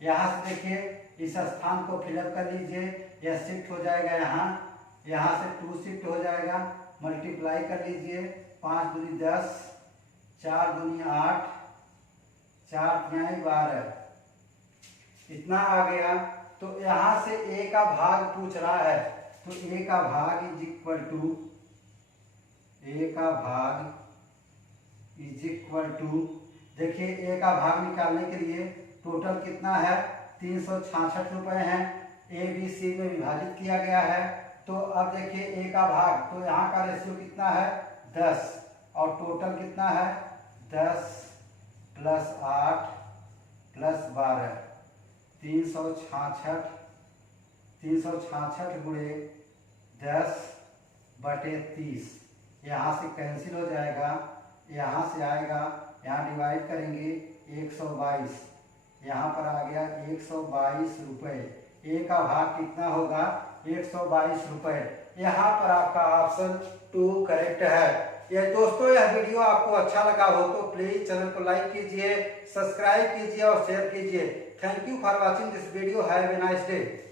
यहां से देखिए इस स्थान को फिलअप कर लीजिए, यह शिफ्ट हो जाएगा, यहाँ से 2 शिफ्ट हो जाएगा, मल्टीप्लाई कर लीजिए, 5 दूनी 10, 4 दूनी 8, 4 तिहाई 12, इतना आ गया। तो यहाँ से a का भाग पूछ रहा है, तो a का भाग इज इक्वल टू देखिए a का भाग निकालने के लिए टोटल कितना है, 366 रुपए हैं, a b c में विभाजित किया गया है। तो अब देखिए a का भाग, तो यहाँ का रेशियो कितना है, 10, और टोटल कितना है, 10 प्लस 8 प्लस 12, 366 गुणे 10/30। यहाँ से कैंसिल हो जाएगा, यहाँ से आएगा, यहाँ डिवाइड करेंगे 122, यहाँ पर आ गया 122 रुपये। ए का भाग कितना होगा, 122 रुपये। यहाँ पर आपका ऑप्शन 2 करेक्ट है। ये दोस्तों यह वीडियो आपको अच्छा लगा हो तो प्लीज चैनल को लाइक कीजिए, सब्सक्राइब कीजिए और शेयर कीजिए। Thank you for watching this video. Have a nice day.